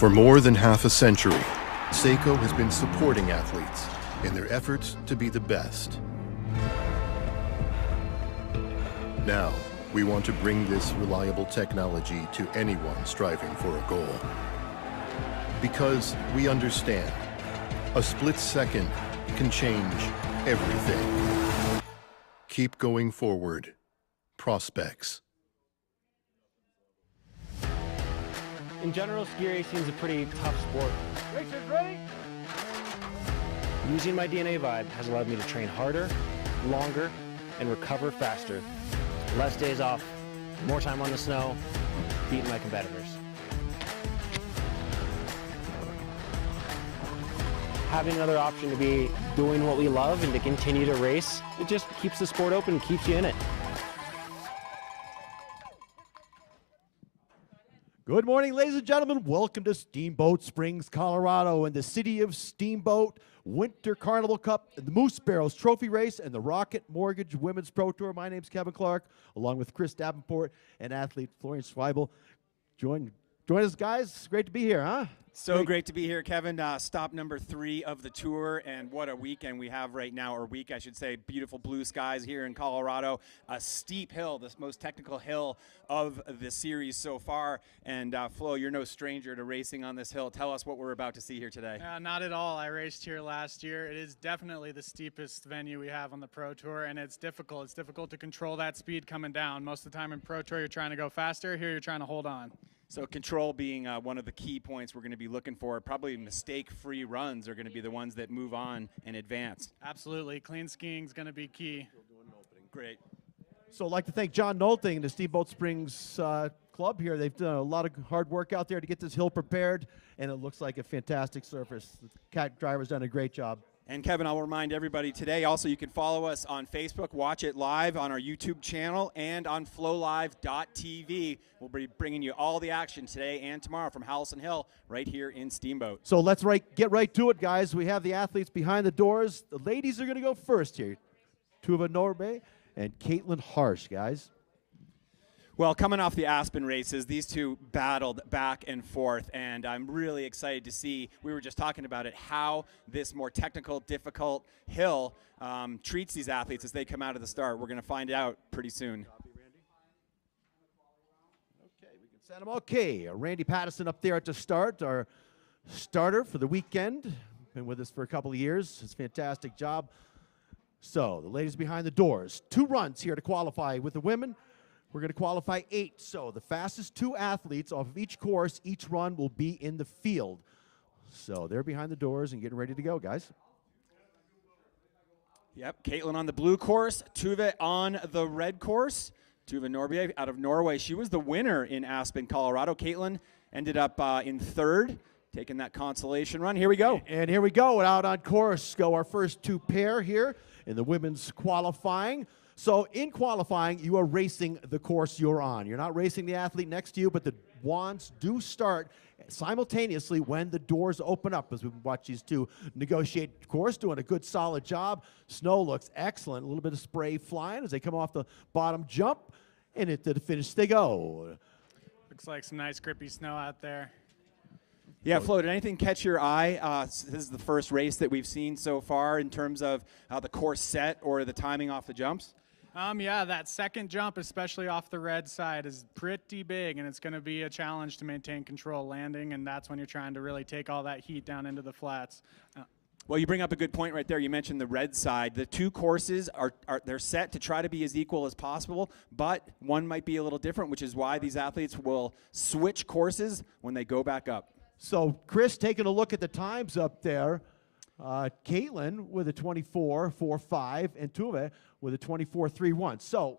For more than half a century, Seiko has been supporting athletes in their efforts to be the best. Now, we want to bring this reliable technology to anyone striving for a goal. Because we understand, a split second can change everything. Keep going forward. Prospects. In general, ski racing is a pretty tough sport. Racers ready? Using my DNA vibe has allowed me to train harder, longer, and recover faster. Less days off, more time on the snow, beating my competitors. Having another option to be doing what we love and to continue to race, it just keeps the sport open and keeps you in it. Good morning, ladies and gentlemen. Welcome to Steamboat Springs, Colorado, and the City of Steamboat Winter Carnival Cup, the Moose Barrels Trophy Race, and the Rocket Mortgage Women's Pro Tour. My name's Kevin Clark, along with Chris Davenport and athlete Florian Schweibel. Join us, guys. Great to be here, huh? So great to be here, Kevin. Stop number 3 of the tour, and what a weekend we have right now, or week, I should say. Beautiful blue skies here in Colorado. A steep hill, the most technical hill of the series so far. And Flo, you're no stranger to racing on this hill. Tell us what we're about to see here today. Not at all. I raced here last year. It is definitely the steepest venue we have on the Pro Tour, and it's difficult. It's difficult to control that speed coming down. Most of the time in Pro Tour, you're trying to go faster. Here, you're trying to hold on. So control being one of the key points we're going to be looking for. Probably mistake-free runs are going to be the ones that move on and advance. Absolutely. Clean skiing is going to be key. Great. So I'd like to thank John Nolting and the Steamboat Springs Club here. They've done a lot of hard work out there to get this hill prepared, and it looks like a fantastic surface. The cat driver's done a great job. And Kevin, I'll remind everybody today, also you can follow us on Facebook, watch it live on our YouTube channel, and on flowlive.tv. We'll be bringing you all the action today and tomorrow from Howelson Hill right here in Steamboat. So let's get right to it, guys. We have the athletes behind the doors. The ladies are going to go first here. Tuva Norbe and Caitlin Harsh, guys. Well, coming off the Aspen races, these two battled back and forth, and I'm really excited to see, we were just talking about it, how this more technical, difficult hill treats these athletes as they come out of the start. We're going to find out pretty soon. Okay, we can send them. Okay, Randy Pattison up there at the start, our starter for the weekend. Been with us for a couple of years. It's a fantastic job. So, the ladies behind the doors. 2 runs here to qualify with the women. We're going to qualify 8, so the fastest 2 athletes off of each course, each run will be in the field. So they're behind the doors and getting ready to go, guys. Yep, Caitlin on the blue course, Tuva on the red course. Tuva Norby out of Norway. She was the winner in Aspen, Colorado. Caitlin ended up in 3rd, taking that consolation run. Here we go. And here we go. Out on course go our first 2 pair here in the women's qualifying. So in qualifying, you are racing the course you're on. You're not racing the athlete next to you, but the wands do start simultaneously when the doors open up, as we watch these two negotiate course, doing a good solid job. Snow looks excellent. A little bit of spray flying as they come off the bottom jump, and into the finish they go. Looks like some nice grippy snow out there. Yeah, Flo, did anything catch your eye? This is the first race that we've seen so far in terms of how the course set or the timing off the jumps. Yeah, that second jump, especially off the red side, is pretty big, and it's going to be a challenge to maintain control landing, and that's when you're trying to really take all that heat down into the flats. Well, you bring up a good point right there. You mentioned the red side. The two courses they're set to try to be as equal as possible, but one might be a little different, which is why these athletes will switch courses when they go back up. So Chris, taking a look at the times up there, Caitlin with a 24.45 and Tuve with a 24.31. So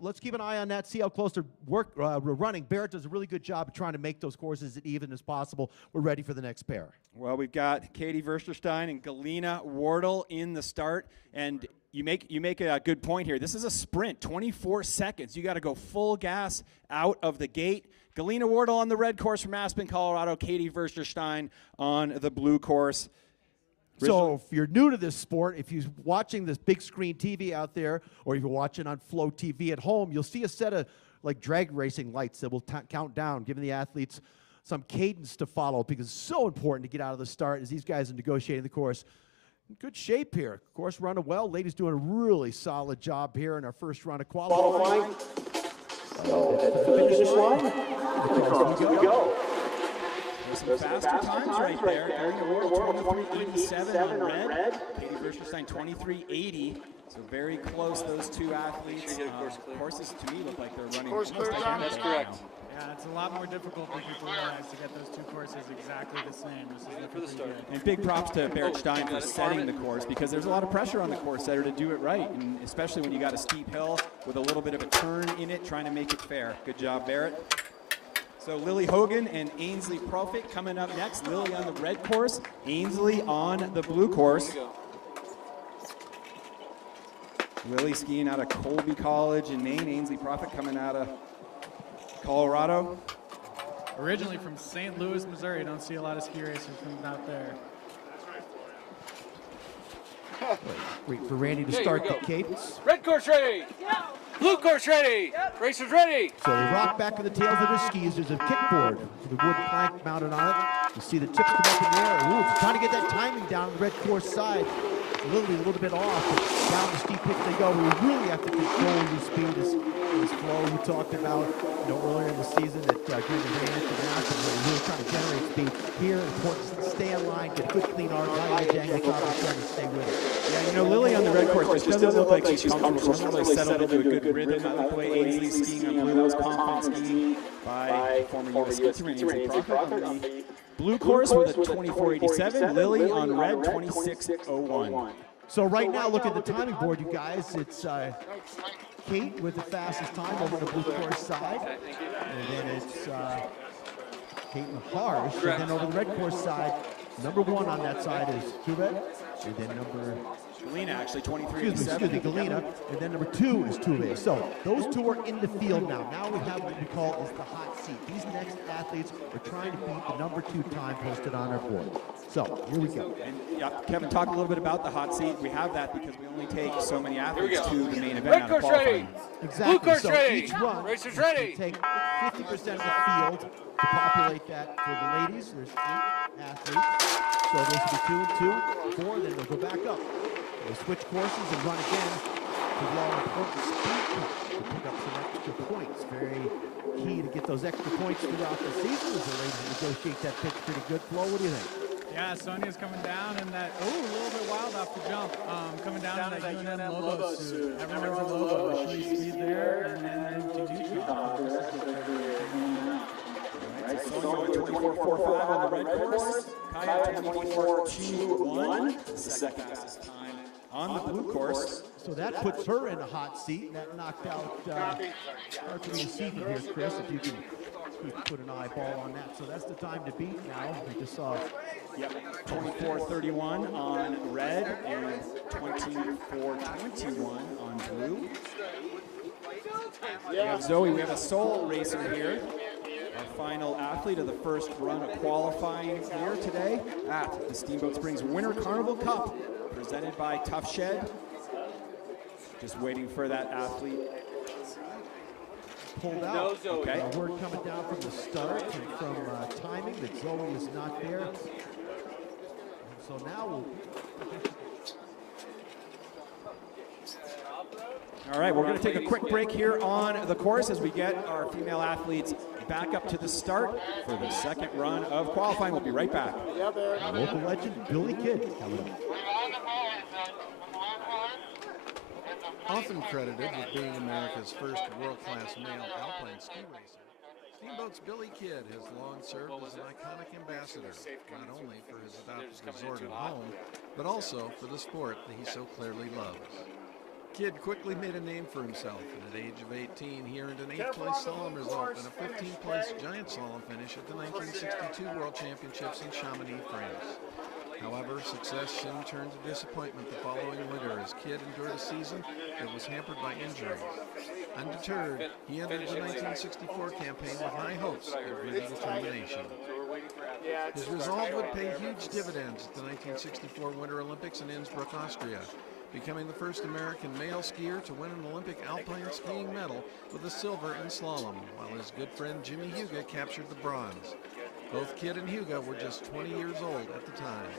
let's keep an eye on that, see how close they're running. Barrett does a really good job of trying to make those courses as even as possible. We're ready for the next pair. Well, we've got Katie Versterstein and Galina Wardle in the start, and you make a good point here. This is a sprint, 24 seconds. You got to go full gas out of the gate. Galina Wardle on the red course from Aspen, Colorado. Katie Versterstein on the blue course. So if you're new to this sport, if you're watching this big screen TV out there, or if you're watching on Flow TV at home, you'll see a set of like drag racing lights that will count down, giving the athletes some cadence to follow, because it's so important to get out of the start as these guys are negotiating the course. In good shape here. Course running well. Ladies doing a really solid job here in our first round of qualifying. Finish this line. Across we go. There's some faster times right there. Galina Wardle 23.87 on red. Katie Versterstein 23.80. So very close, those two athletes. Courses to me look like they're running almost identical. That's correct. Yeah, it's a lot more difficult than people realize to get those two courses exactly the same. This is For the start. And big props to Barrett Stein for setting the course, because there's a lot of pressure on the course setter to do it right, and especially when you got a steep hill with a little bit of a turn in it, trying to make it fair. Good job, Barrett. So Lily Hogan and Ainsley Profit coming up next. Lily on the red course, Ainsley on the blue course. Lily skiing out of Colby College in Maine. Ainsley Profit coming out of Colorado. Originally from St. Louis, Missouri. You don't see a lot of ski racers from out there. Wait for Randy to start the cadence. Red course ready. Blue course ready. Racers ready. So they rock back to the tails of their skis. There's a kickboard with a wood plank mounted on it. You see the tips come up in the air. Ooh, trying to get that timing down on the red course side. A little bit off, but down the steep pitch they go. We really have to control the speed, this flow we talked about, earlier in the season that during the Grand International, we're really trying to generate speed. Here, important to stay in line, get a good clean arc, right edge angle, top of the stay with it. Yeah, Lily on the red course just doesn't look like she's comfortable. She's really settled into a good rhythm. I like the way Ainsley's skiing on blue. That was confident skiing by former U.S. ski team Ainsley Profit on the blue course with a 24.87. Lily on red, 26.01. So right now, look at the timing board, you guys. It's Kate with the fastest time over the blue course side. And then it's Kate Harsh. And then over the red course side, number one on that side is Tuvet. And then Galina, actually, 23.87. Excuse me, Galina. And then number two is Tuve. So those two are in the field now. Now we have what we call is the hot seat. These next athletes are trying to beat the number 2 time posted on our board. So here we go. And yeah, Kevin, talk a little bit about the hot seat. We have that because we only take so many athletes to the main event. Red course ready. Exactly. Blue course so ready. each run, Racers ready. we take 50% of the field to populate that for the ladies. There's 8 athletes. So this will be 2 and 2, 4, then they'll go back up. They switch courses and run again to the all-important speed to pick up some extra points. Very key to get those extra points throughout the season as the ladies negotiate that pitch pretty good. Flo, what do you think? Yeah, Sonia's coming down in that, a little bit wild off the jump. Coming down in that UNM Lobo suit. Everyone's a Lobo, but she's speed there, and then GG. Sonia 24.45 on the red course. Kaya 24.21. The second fastest time on the blue course. So that puts her in a hot seat, and that knocked out, hard for me to see from here, Chris, if you can put an eyeball on that. So that's the time to beat now. We just saw 24.31 on red and 24.21 on on blue. We have Zoe, we have a sole racer here. Our final athlete of the first run of qualifying here today at the Steamboat Springs Winter Carnival Cup, presented by Tough Shed. Just waiting for that athlete. Pulled out. No, Zoe. Okay. Word coming down from the start and from timing that Zoe is not there. And so now we'll. All right, we're going to take a quick break here on the course as we get our female athletes back up to the start for the second run of qualifying. We'll be right back. Local legend Billy Kidd coming up. Often credited with being America's first world-class male alpine ski racer, Steamboat's Billy Kidd has long served as an iconic ambassador, not only for his adopted resort and home, but also for the sport that he so clearly loves. Kidd quickly made a name for himself, and at the age of 18, he earned an 8th place slalom result and a 15th place giant slalom finish at the 1962 World Championships in Chamonix, France. However, success soon turned to disappointment the following winter as Kidd endured a season that was hampered by injuries. Undeterred, he entered the 1964 campaign with high hopes and gritty determination. His resolve would pay huge dividends at the 1964 Winter Olympics in Innsbruck, Austria, becoming the first American male skier to win an Olympic alpine skiing medal with a silver in slalom, while his good friend Jimmy Huga captured the bronze. Both Kidd and Huga were just 20 years old at the time.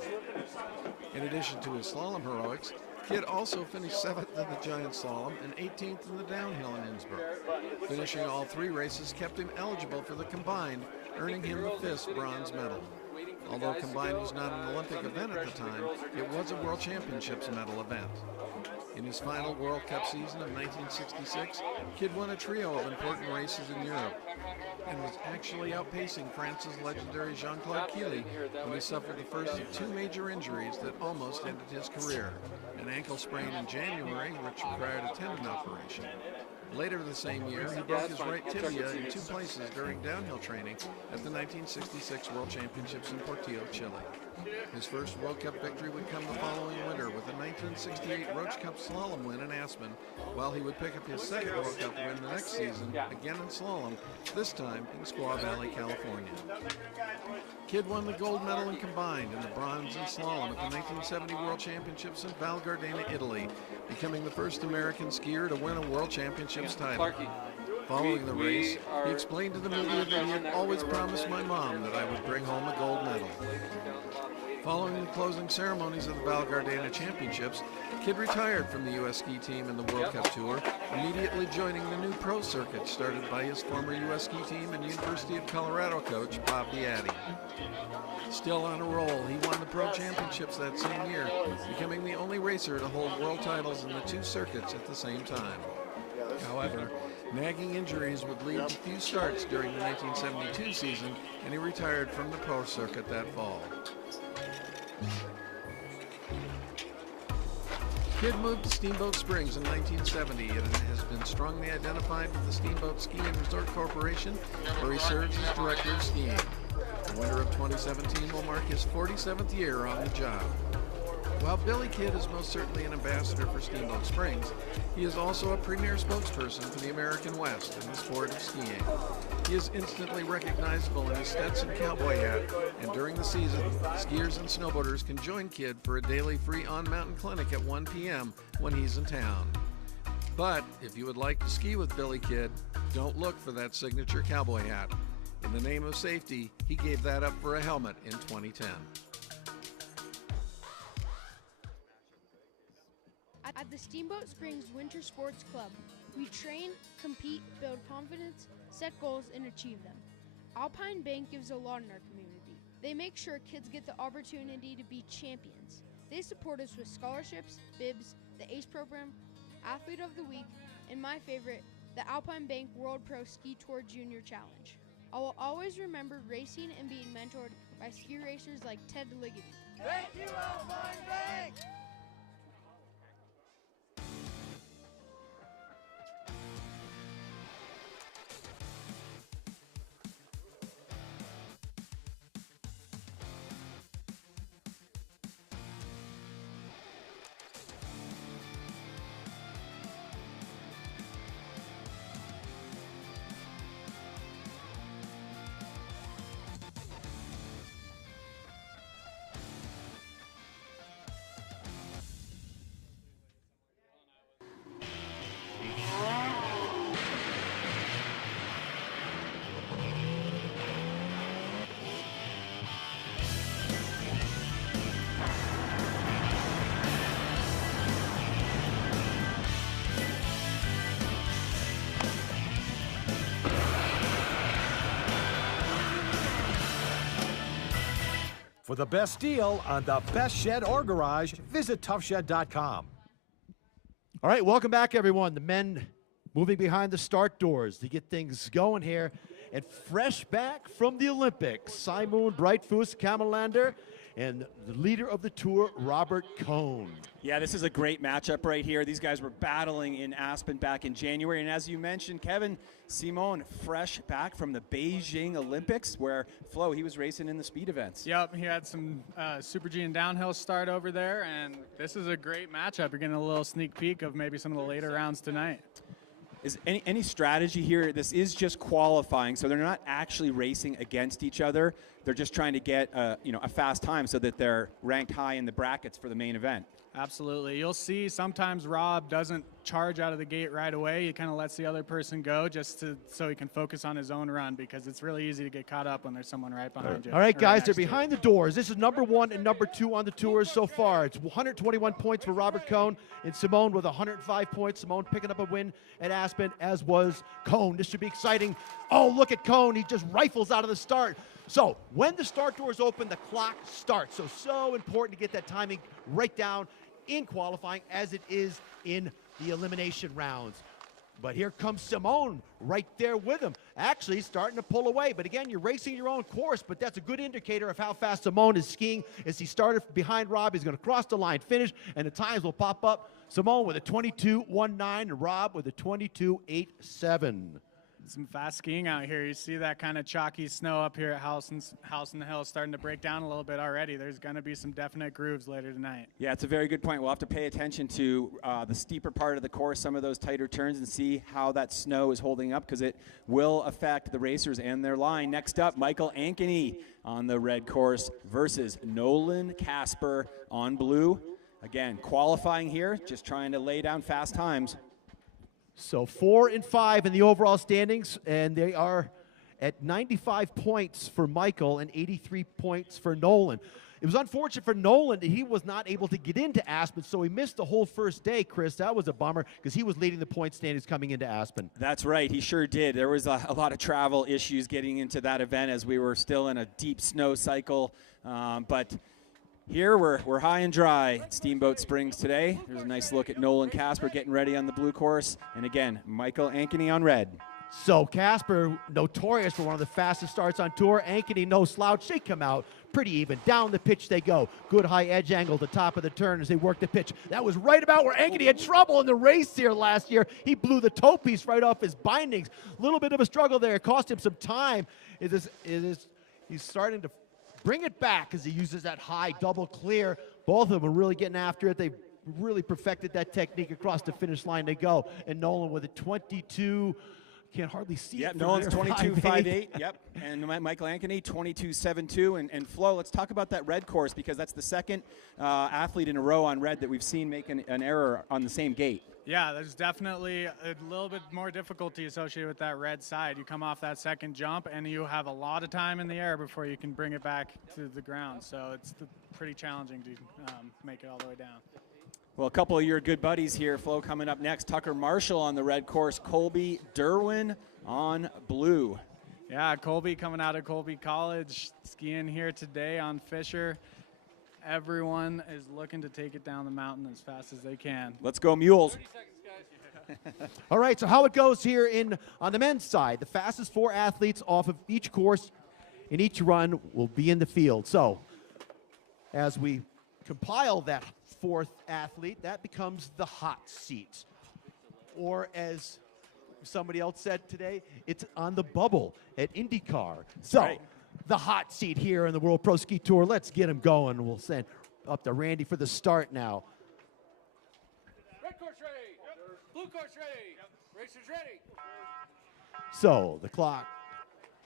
In addition to his slalom heroics, Kidd also finished 7th in the giant slalom and 18th in the downhill in Innsbruck. Finishing all 3 races kept him eligible for the combined, earning him the 5th bronze medal. Although combined was not an Olympic event at the time, it was a World Championships medal event. In his final World Cup season of 1966, Kidd won a trio of important races in Europe and was actually outpacing France's legendary Jean-Claude Killy when he suffered the first of 2 major injuries that almost ended his career, an ankle sprain in January, which required a tendon operation. Later the same year, he broke his right tibia in 2 places during downhill training at the 1966 World Championships in Portillo, Chile. His first World Cup victory would come the following winter with a 1968 Roach Cup slalom win in Aspen, while he would pick up his second World Cup win the next season, again in slalom, this time in Squaw Valley, California. Kidd won the gold medal in combined and the bronze in slalom at the 1970 World Championships in Val Gardena, Italy, becoming the first American skier to win a World Championships title. Following the race, he explained to the media that he had always promised my mom that I would bring home a gold medal. Following the closing ceremonies of the Val Gardena Championships, Kidd retired from the U.S. ski team and the World Cup Tour, immediately joining the new pro circuit started by his former U.S. ski team and University of Colorado coach, Bob Beatty. Still on a roll, he won the Pro Championships that same year, becoming the only racer to hold world titles in the 2 circuits at the same time. However, nagging injuries would lead to few starts during the 1972 season, and he retired from the pro circuit that fall. Kidd moved to Steamboat Springs in 1970 and has been strongly identified with the Steamboat Ski and Resort Corporation, where he serves as director of skiing. The winter of 2017 will mark his 47th year on the job. While Billy Kidd is most certainly an ambassador for Steamboat Springs, he is also a premier spokesperson for the American West in the sport of skiing. He is instantly recognizable in his Stetson cowboy hat, and during the season, skiers and snowboarders can join Kidd for a daily free on-mountain clinic at 1 p.m. when he's in town. But if you would like to ski with Billy Kidd, don't look for that signature cowboy hat. In the name of safety, he gave that up for a helmet in 2010. At the Steamboat Springs Winter Sports Club, we train, compete, build confidence, set goals, and achieve them. Alpine Bank gives a lot in our community. They make sure kids get the opportunity to be champions. They support us with scholarships, bibs, the ACE program, Athlete of the Week, and my favorite, the Alpine Bank World Pro Ski Tour Junior Challenge. I will always remember racing and being mentored by ski racers like Ted Liggett. Thank you, Alpine Bank! For the best deal on the best shed or garage, visit toughshed.com. All right, welcome back, everyone. The men moving behind the start doors to get things going here. And fresh back from the Olympics, Simon Breitfuss Kammerlander and the leader of the tour, Robert Cohn. Yeah, this is a great matchup right here. These guys were battling in Aspen back in January. And as you mentioned, Kevin, Simon fresh back from the Beijing Olympics where, Flo, he was racing in the speed events. Yep, he had some Super G and downhill start over there. And this is a great matchup. You're getting a little sneak peek of maybe some of the later rounds tonight. Is any strategy here? This is just qualifying, so they're not actually racing against each other. They're just trying to get a fast time so that they're ranked high in the brackets for the main event. Absolutely. You'll see sometimes Rob doesn't charge out of the gate right away. He kind of lets the other person go so he can focus on his own run, because it's really easy to get caught up when there's someone right behind you. All right, guys, they're behind the doors. This is number 1 and number 2 on the tours so far. It's 121 points for Robert Cohn and Simone with 105 points. Simone picking up a win at Aspen, as was Cohn. This should be exciting. Oh, look at Cohn. He just rifles out of the start. So when the start doors open, the clock starts. So important to get that timing right down in qualifying as it is in the elimination rounds. But here comes Simone right there with him. Actually starting to pull away. But again, you're racing your own course, but that's a good indicator of how fast Simone is skiing. As he started behind Rob, he's going to cross the line, finish, and the times will pop up. Simone with a 22.19 and Rob with a 22.87. Some fast skiing out here. You see that kind of chalky snow up here at House in the Hill starting to break down a little bit already. There's going to be some definite grooves later tonight. Yeah, it's a very good point. We'll have to pay attention to the steeper part of the course, some of those tighter turns, and see how that snow is holding up, because it will affect the racers and their line. Next up, Michael Ankeny on the red course versus Nolan Casper on blue. Again, qualifying here, just trying to lay down fast times. So 4 and 5 in the overall standings, and they are at 95 points for Michael and 83 points for Nolan. It was unfortunate for Nolan that he was not able to get into Aspen, so he missed the whole first day, Chris. That was a bummer, because he was leading the point standings coming into Aspen. That's right, he sure did. There was a lot of travel issues getting into that event as we were still in a deep snow cycle, but here we're high and dry at Steamboat Springs today. There's a nice look at Nolan Casper getting ready on the blue course. And again, Michael Ankeny on red. So Casper, notorious for one of the fastest starts on tour. Ankeny, no slouch. They come out pretty even. Down the pitch they go. Good high edge angle at the top of the turn as they work the pitch. That was right about where Ankeny had trouble in the race here last year. He blew the toe piece right off his bindings. A little bit of a struggle there. It cost him some time. He's starting to bring it back as he uses that high double clear. Both of them are really getting after it. They've really perfected that technique. Across the finish line they go. And Nolan with a 22, can't hardly see it. Yep, Nolan's 22.58. Yep. And Michael Ankeny, 22.72. And Flo, let's talk about that red course, because that's the second athlete in a row on red that we've seen make an error on the same gate. Yeah, there's definitely a little bit more difficulty associated with that red side. You come off that second jump, and you have a lot of time in the air before you can bring it back to the ground. So it's pretty challenging to make it all the way down. Well, a couple of your good buddies here, Flo, coming up next. Tucker Marshall on the red course, Colby Derwin on blue. Yeah, Colby coming out of Colby College, skiing here today on Fisher. Everyone is looking to take it down the mountain as fast as they can. Let's go Mules. 30 seconds, guys. All right, so how it goes here on the men's side. The fastest 4 athletes off of each course in each run will be in the field. So as we compile that 4th athlete, that becomes the hot seat. Or as somebody else said today, it's on the bubble at IndyCar. So right. The hot seat here in the World Pro Ski Tour. Let's get him going. We'll send up to Randy for the start now. Red course ready. Yep. Blue course ready. Yep. Racers ready. So the clock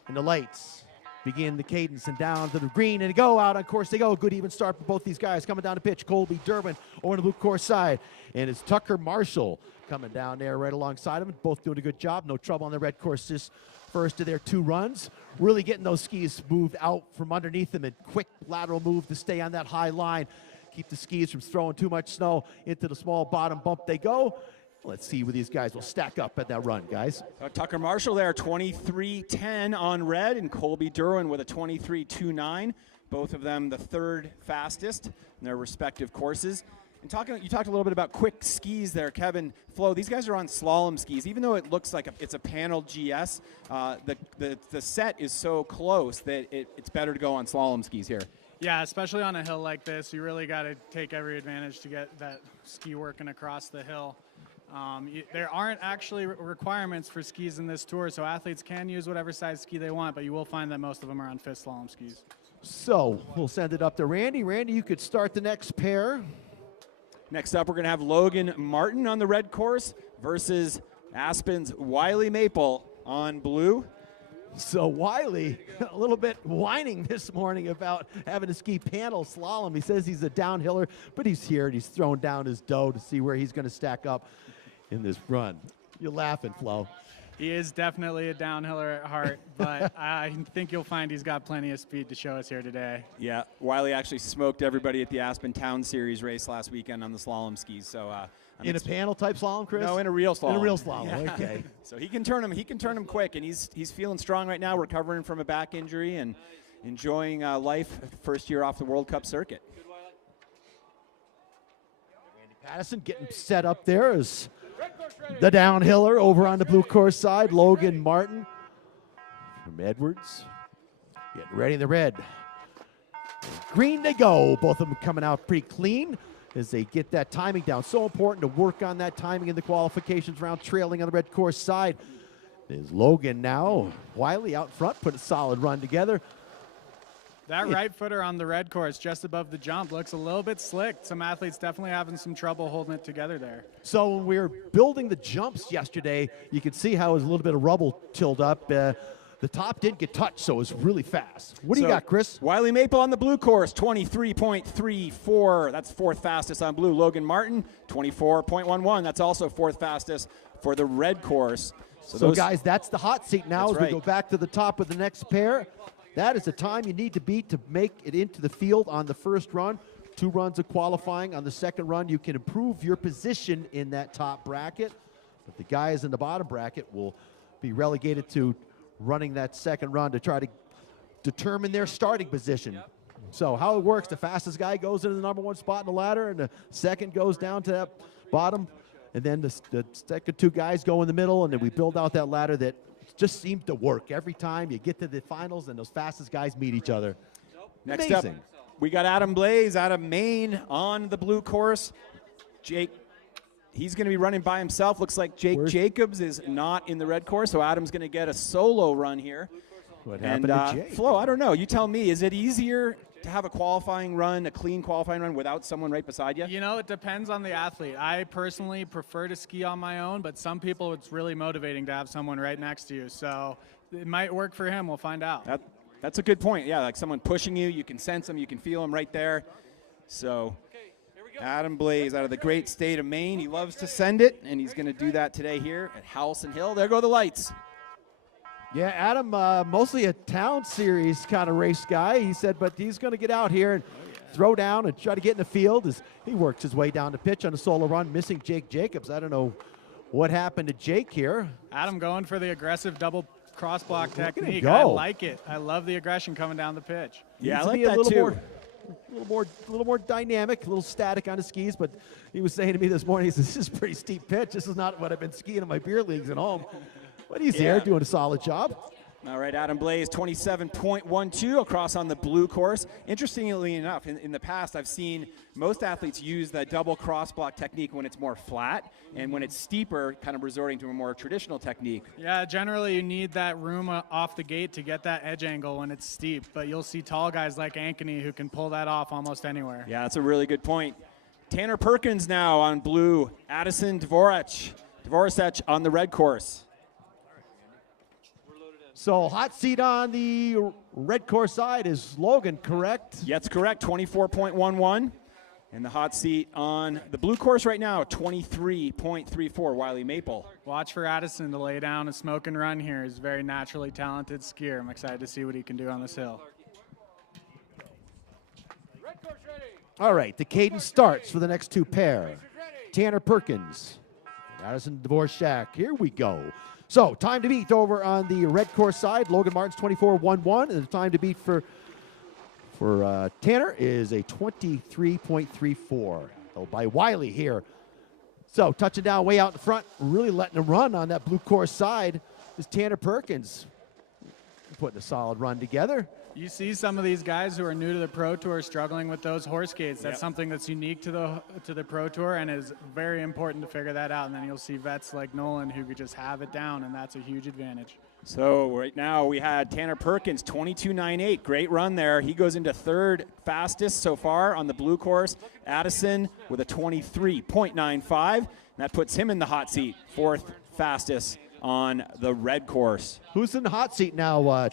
and the lights begin the cadence, and down to the green, and go out on course they go. Good even start for both these guys coming down the pitch. Colby Derwin over the blue course side, and it's Tucker Marshall coming down there right alongside him. Both doing a good job. No trouble on the red course this first of their 2 runs. Really getting those skis moved out from underneath them, and quick lateral move to stay on that high line. Keep the skis from throwing too much snow into the small bottom bump they go. Let's see where these guys will stack up at that run, guys. Tucker Marshall there, 23.10 on red, and Colby Derwin with a 23.29. Both of them the third fastest in their respective courses. And you talked a little bit about quick skis there, Kevin. Flo, these guys are on slalom skis. Even though it looks like it's a paneled GS, the set is so close that it's better to go on slalom skis here. Yeah, especially on a hill like this, you really got to take every advantage to get that ski working across the hill. There aren't actually requirements for skis in this tour, so athletes can use whatever size ski they want, but you will find that most of them are on fifth slalom skis. So we'll send it up to Randy. Randy, you could start the next pair. Next up, we're going to have Logan Martin on the red course versus Aspen's Wiley Maple on blue. So Wiley, a little bit whining this morning about having to ski panel slalom. He says he's a downhiller, but he's here and he's throwing down his dough to see where he's going to stack up in this run. You're laughing, Flo. He is definitely a downhiller at heart, but I think you'll find he's got plenty of speed to show us here today. Yeah, Wiley actually smoked everybody at the Aspen Town Series race last weekend on the slalom skis. So in a panel type slalom, Chris? No, in a real slalom. In a real slalom. Yeah. Okay. So he can turn him. He can turn him quick, and he's feeling strong right now, recovering from a back injury and enjoying life. First year off the World Cup circuit. Randy Pattison getting set up there as the downhiller over on the blue course side. Logan Martin from Edwards getting ready in the red. Green they go. Both of them coming out pretty clean as they get that timing down. So important to work on that timing in the qualifications round, trailing on the red course side. There's Logan now. Wiley out front, put a solid run together. That right footer on the red course just above the jump looks a little bit slick. Some athletes definitely having some trouble holding it together there. So when we were building the jumps yesterday, you could see how it was a little bit of rubble tilled up. The top didn't get touched, so it was really fast. What do you got, Chris? Wiley Maple on the blue course, 23.34. That's fourth fastest on blue. Logan Martin, 24.11. That's also fourth fastest for the red course. So guys, that's the hot seat now as right. we go back to the top of the next pair. That is the time you need to beat to make it into the field on the first run. 2 runs of qualifying. On the second run, you can improve your position in that top bracket. But the guys in the bottom bracket will be relegated to running that second run to try to determine their starting position. So how it works, the fastest guy goes into the number 1 spot in the ladder, and the second goes down to that bottom, and then the second 2 guys go in the middle, and then we build out that ladder that just seems to work every time you get to the finals and those fastest guys meet each other. Next Amazing. up, we got Adam Blaze out of Maine on the blue course. Jake, he's going to be running by himself. Looks like Jake Jacobs is not in the red course, so Adam's going to get a solo run here. What happened to Jake? Flo, I don't know. You tell me. Is it easier to have a qualifying run, a clean qualifying run without someone right beside you? You know, it depends on the athlete. I personally prefer to ski on my own, but some people it's really motivating to have someone right next to you. So it might work for him. We'll find out. That's a good point. Yeah, like someone pushing you. You can sense them. You can feel them right there. So Adam Blaze out of the great state of Maine. He loves to send it, and he's going to do that today here at Howelson Hill. There go the lights. Yeah, Adam, mostly a town series kind of race guy. He said, but he's going to get out here and throw down and try to get in the field as he works his way down the pitch on a solo run, missing Jake Jacobs. I don't know what happened to Jake here. Adam going for the aggressive double cross block technique. Go. I like it. I love the aggression coming down the pitch. Yeah, I Needs to like be a that little too. a little more dynamic, a little static on the skis, but he was saying to me this morning, he says, this is a pretty steep pitch. This is not what I've been skiing in my beer leagues at home. But he's there doing a solid job. All right, Adam Blaze, 27.12 across on the blue course. Interestingly enough, in the past, I've seen most athletes use the double cross block technique when it's more flat, and when it's steeper, kind of resorting to a more traditional technique. Yeah, generally you need that room off the gate to get that edge angle when it's steep, but you'll see tall guys like Ankeny who can pull that off almost anywhere. Yeah, that's a really good point. Tanner Perkins now on blue. Addison Dvoracek on the red course. So hot seat on the red course side is Logan, correct? Yeah, that's correct, 24.11. And the hot seat on the blue course right now, 23.34, Wiley Maple. Watch for Addison to lay down a smoke and run here. He's a very naturally talented skier. I'm excited to see what he can do on this hill. All right, the cadence starts for the next 2 pair. Tanner Perkins, Addison Dvoracek. Here we go. So, time to beat over on the red course side. Logan Martin's 24.11, and the time to beat for for Tanner is a 23.34. Held by Wiley here. So touching down way out in front, really letting him run on that blue course side is Tanner Perkins. Putting a solid run together. You see some of these guys who are new to the Pro Tour struggling with those horse gates. That's something that's unique to the Pro Tour and is very important to figure that out. And then you'll see vets like Nolan who could just have it down, and that's a huge advantage. So right now we had Tanner Perkins, 22.98. Great run there. He goes into third fastest so far on the blue course. Addison with a 23.95. And that puts him in the hot seat, fourth fastest on the red course. Who's in the hot seat now,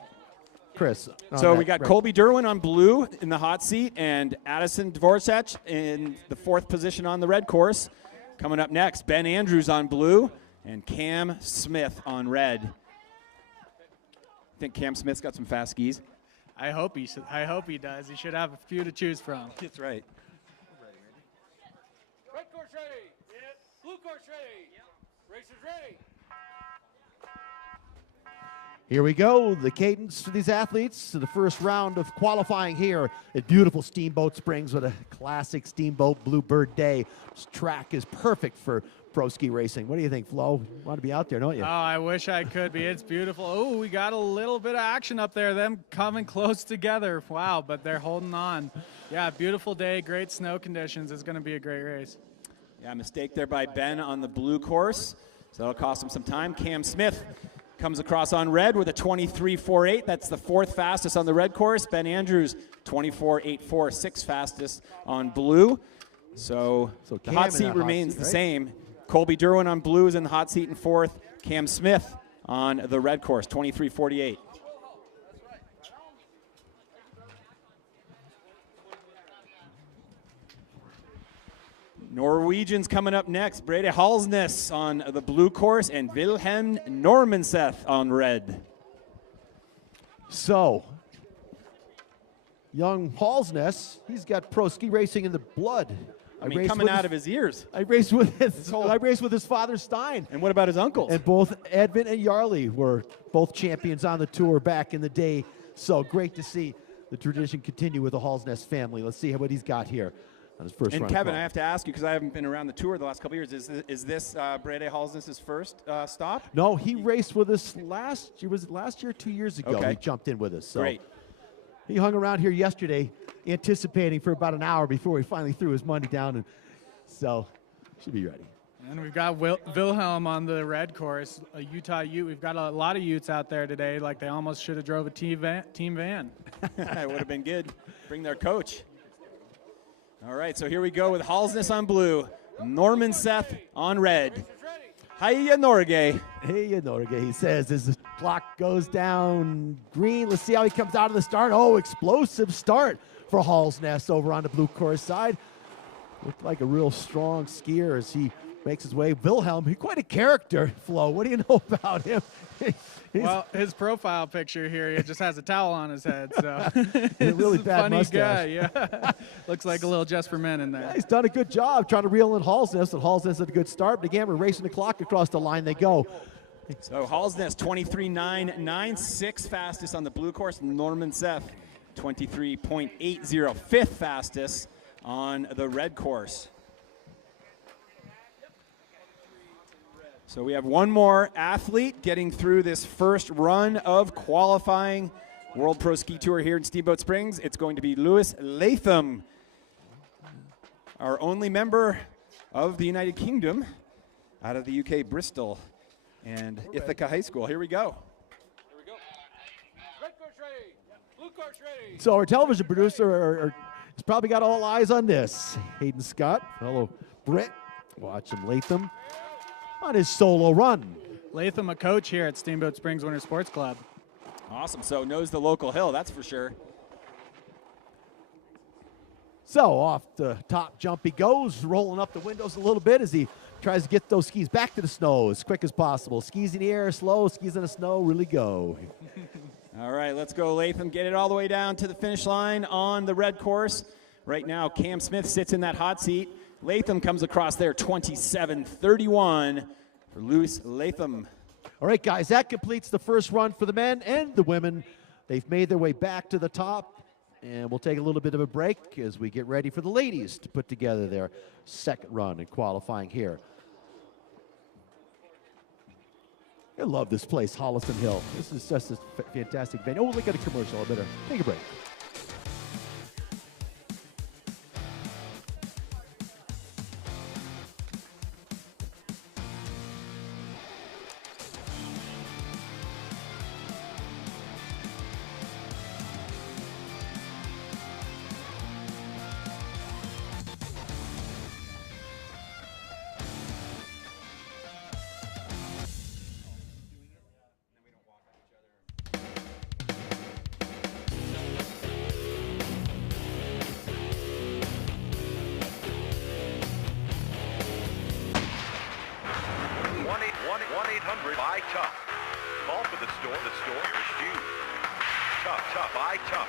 Chris? So we got Colby Derwin on blue in the hot seat and Addison Dvorak in the fourth position on the red course. Coming up next, Ben Andrews on blue and Cam Smith on red. I think Cam Smith's got some fast skis. I hope he does. He should have a few to choose from. That's right. Red course ready. Blue course ready. Racers ready. Here we go, the cadence for these athletes to the first round of qualifying here at beautiful Steamboat Springs with a classic Steamboat Bluebird day. This track is perfect for pro ski racing. What do you think, Flo? You want to be out there, don't you? Oh, I wish I could be. It's beautiful. Oh, we got a little bit of action up there, them coming close together. Wow, but they're holding on. Yeah, beautiful day, great snow conditions. It's going to be a great race. Yeah, mistake there by Ben on the blue course. So that'll cost him some time. Cam Smith comes across on red with a 23.48. That's the fourth fastest on the red course. Ben Andrews, 24.84, sixth fastest on blue. So the hot seat remains the same. Colby Derwin on blue is in the hot seat in fourth. Cam Smith on the red course, 23.48. Norwegians coming up next. Brede Halsness on the blue course and Wilhelm Normenseth on red. So, young Halsness, he's got pro ski racing in the blood. I mean, coming out of his ears. I raced with his father Stein. And what about his uncles? And both Edvin and Jarli were both champions on the tour back in the day. So great to see the tradition continue with the Halsness family. Let's see what he's got here on his first run. And Kevin, I have to ask you, because I haven't been around the tour the last couple of years, is this Brede Halsness' first stop? No, he raced with us last year, 2 years ago. Okay. He jumped in with us. So Great. he hung around here yesterday anticipating for about an hour before he finally threw his money down, and so should be ready. And we've got Wilhelm on the red course, a Utah Ute. We've got a lot of Utes out there today, like they almost should have drove a team van. It would have been good. Bring their coach. All right, so here we go with Halsness on blue, Normenseth on red. Hiya Norge. Hey, Norge, he says as the clock goes down green. Let's see how he comes out of the start. Oh, explosive start for Halsness over on the blue course side. Looked like a real strong skier as he makes his way. Wilhelm, he's quite a character, Flo. What do you know about him? Well, his profile picture here, he just has a towel on his head. So a really bad funny mustache. guy, yeah. Looks like a little Just for Men in there. Yeah, he's done a good job trying to reel in Halsness, and Halsness had a good start. But again, we're racing the clock across the line. They go. So Halsness, 23.99, sixth fastest on the blue course. Normenseth, 23.80, fifth fastest on the red course. So we have one more athlete getting through this first run of qualifying World Pro Ski Tour here in Steamboat Springs. It's going to be Lewis Latham, our only member of the United Kingdom out of the UK, Bristol and Ithaca High School. Here we go. Here we go. Red course ready. Blue course ready. So our television producer has probably got all eyes on this. Hayden Scott, fellow Brit, watching Latham on his solo run. Latham, a coach here at Steamboat Springs Winter Sports Club. Awesome. So knows the local hill, that's for sure. So off the top jump he goes, rolling up the windows a little bit as he tries to get those skis back to the snow as quick as possible. Skis in the air, slow, skis in the snow, really go. All right, let's go, Latham. Get it all the way down to the finish line on the red course. Right now, Cam Smith sits in that hot seat. Latham comes across there, 27.31 for Lewis Latham. All right, guys, that completes the first run for the men and the women. They've made their way back to the top And we'll take a little bit of a break as we get ready for the ladies to put together their second run in qualifying here. I love this place, Holliston Hill. This is just a fantastic venue. Oh, look at a commercial. I better take a break. Buy Tough. Call for the store. The store is you. Tough. Buy Tough.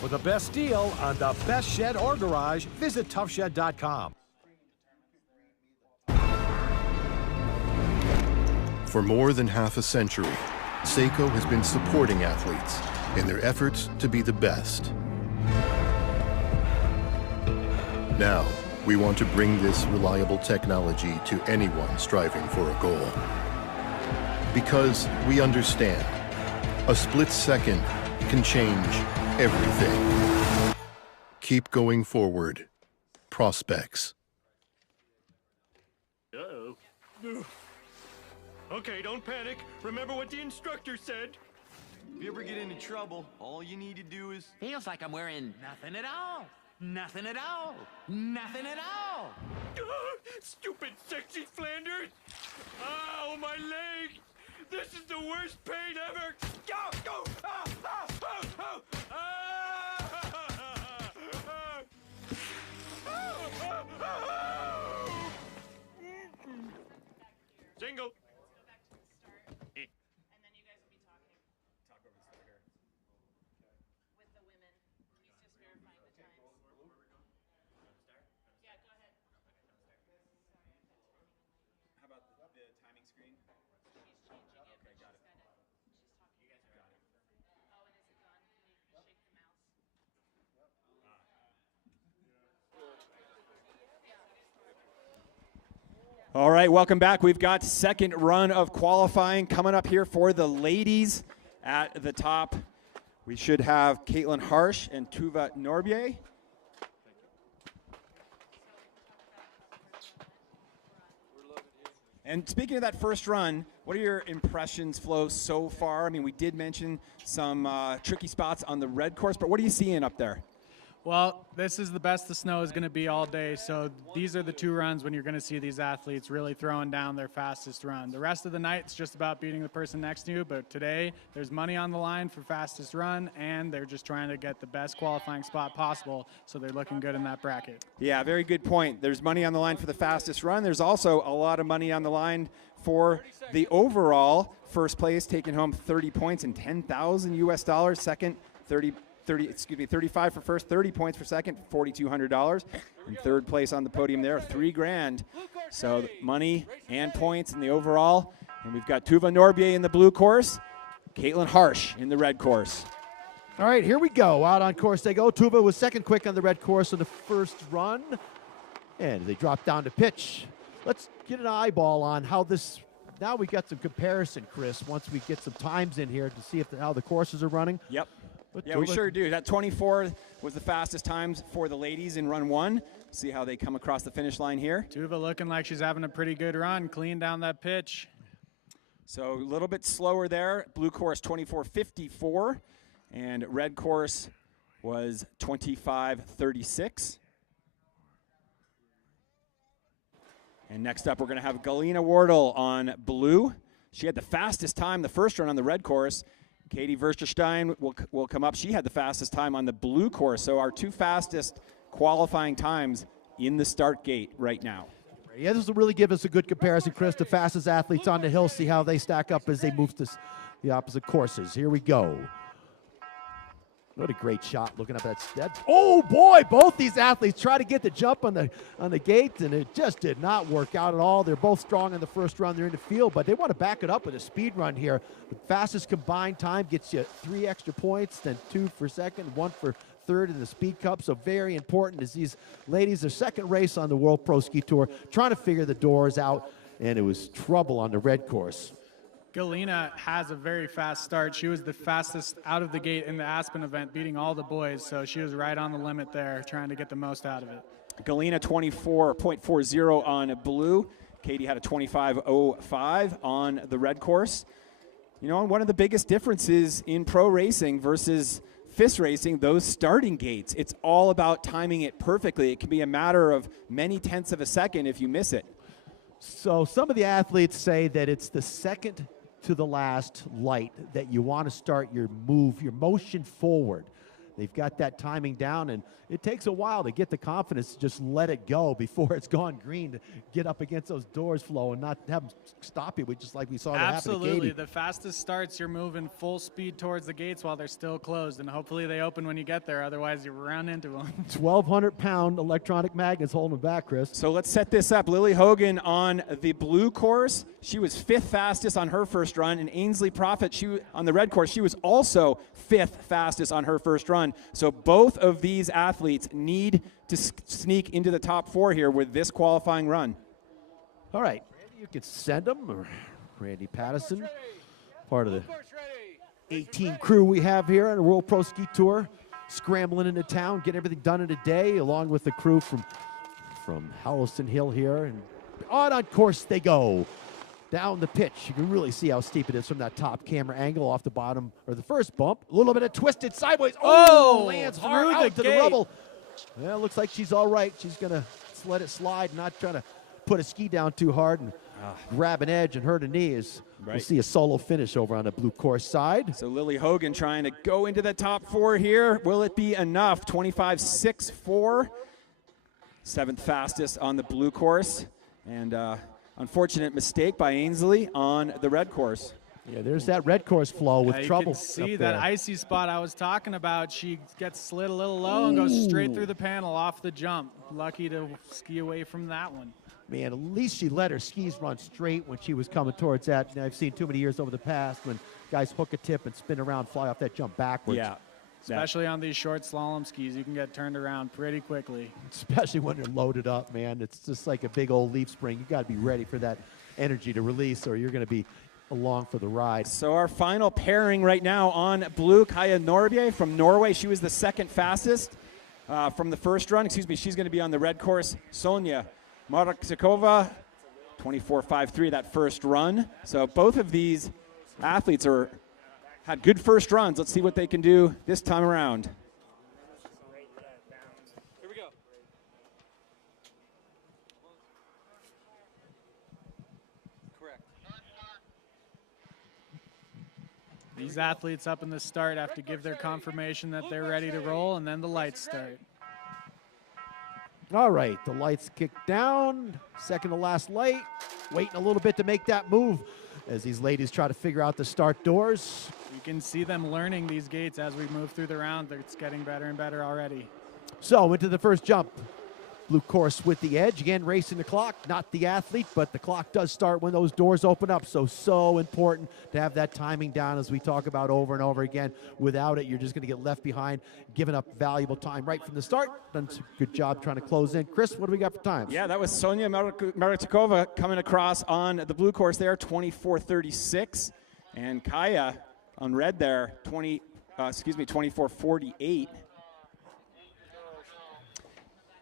For the best deal on the best shed or garage, visit toughshed.com. For more than half a century, Seiko has been supporting athletes in their efforts to be the best. Now, we want to bring this reliable technology to anyone striving for a goal. Because we understand, a split second can change everything. Keep going forward. Prospects. Uh-oh. Okay, don't panic. Remember what the instructor said. If you ever get into trouble, all you need to do is... Feels like I'm wearing nothing at all. Nothing at all. Nothing at all. Stupid sexy Flanders. Ow, my leg. This is the worst pain ever. Go, go. Single. All right, welcome back. We've got second run of qualifying coming up here for the ladies at the top. We should have Caitlin Harsh and Tuva Norbier. And speaking of that first run, what are your impressions, Flo, so far? I mean, we did mention some tricky spots on the red course, but what are you seeing up there? Well, this is the best the snow is going to be all day, so these are the two runs when you're going to see these athletes really throwing down their fastest run. The rest of the night, it's just about beating the person next to you, but today there's money on the line for fastest run, and they're just trying to get the best qualifying spot possible, so they're looking good in that bracket. Yeah, very good point. There's money on the line for the fastest run. There's also a lot of money on the line for the overall first place, taking home 30 points and $10,000 US. Second, 35 for first, 30 points for second, $4,200. In third place on the podium there, $3,000. So money and points in the overall. And we've got Tuva Norbier in the blue course, Caitlin Harsh in the red course. All right, here we go. Out on course they go. Tuva was second quick on the red course in the first run. And they drop down to pitch. Let's get an eyeball on how this, now we got some comparison, Chris, once we get some times in here to see if how the courses are running. Yep. Yeah, we sure do. That 24 was the fastest times for the ladies in run one. See how they come across the finish line here. Tuva looking like she's having a pretty good run, clean down that pitch. So a little bit slower there. Blue course 24.54, and red course was 25.36. And next up, we're going to have Galina Wardle on blue. She had the fastest time the first run on the red course. Katie Versterstein will come up. She had the fastest time on the blue course. So our two fastest qualifying times in the start gate right now. Yeah, this will really give us a good comparison, Chris. The fastest athletes on the hill, see how they stack up as they move to the opposite courses. Here we go. What a great shot looking up at that. Oh boy, both these athletes try to get the jump on the gate, and it just did not work out at all. They're both strong in the first run. They're in the field, but they want to back it up with a speed run here. The fastest combined time gets you 3 extra points, then 2 for second, 1 for third in the Speed Cup. So very important as these ladies, their second race on the World Pro Ski Tour, trying to figure the doors out, and it was trouble on the red course. Galina has a very fast start. She was the fastest out of the gate in the Aspen event, beating all the boys, so she was right on the limit there, trying to get the most out of it. Galina 24.40 on blue. Katie had a 25.05 on the red course. You know, one of the biggest differences in pro racing versus FIS racing, those starting gates. It's all about timing it perfectly. It can be a matter of many tenths of a second if you miss it. So some of the athletes say that it's the second to the last light that you want to start your move, your motion forward. They've got that timing down, and it takes a while to get the confidence to just let it go before it's gone green, to get up against those doors, Flo, and not have them stop you, just like we saw that happen to Katie. Absolutely. The fastest starts, you're moving full speed towards the gates while they're still closed, and hopefully they open when you get there. Otherwise, you run into them. 1,200-pound electronic magnets holding them back, Chris. So let's set this up. Lily Hogan on the blue course. She was 5th fastest on her first run, and Ainsley Prophet, on the red course, she was also 5th fastest on her first run. So both of these athletes need to sneak into the top 4 here with this qualifying run. All right, Randy, you can send them, or Randy Pattison, part of the 18 crew we have here on the World Pro Ski Tour, scrambling into town, getting everything done in a day, along with the crew from Hallowson Hill here, and on course they go. Down the pitch, you can really see how steep it is from that top camera angle off the bottom, or the first bump. A little bit of twisted sideways. Oh, lands hard out to the rubble. Well, looks like she's all right. She's going to let it slide, not trying to put a ski down too hard and grab an edge and hurt a knee. We'll see a solo finish over on the blue course side. So Lily Hogan trying to go into the top 4 here. Will it be enough? 25.64. 7th fastest on the blue course. And unfortunate mistake by Ainsley on the red course. Yeah, there's that red course flow with trouble. You can see that icy spot I was talking about. She gets slid a little low and goes straight through the panel off the jump. Lucky to ski away from that one. Man, at least she let her skis run straight when she was coming towards that. And I've seen too many years over the past when guys hook a tip and spin around, fly off that jump backwards. Yeah. Especially on these short slalom skis, you can get turned around pretty quickly. Especially when they're loaded up, man. It's just like a big old leaf spring. You got to be ready for that energy to release, or you're going to be along for the ride. So our final pairing right now on blue, Kaja Norbje from Norway. She was the 2nd fastest from the first run. Excuse me, she's going to be on the red course. Sonia Marksikova, 24.53 that first run. So both of these athletes had good first runs. Let's see what they can do this time around. Here we go. Correct. These athletes up in the start have to give their confirmation that they're ready to roll, and then the lights start. All right, the lights kick down. Second to last light. Waiting a little bit to make that move as these ladies try to figure out the start doors. You can see them learning these gates as we move through the round. It's getting better and better already. So into the first jump. Blue course with the edge. Again, racing the clock. Not the athlete, but the clock does start when those doors open up. So important to have that timing down, as we talk about over and over again. Without it, you're just going to get left behind, giving up valuable time right from the start. Done a good job trying to close in. Chris, what do we got for times? Yeah, that was Sonia Marksikova coming across on the blue course there, 24.36. And Kaja on red there, 24.48.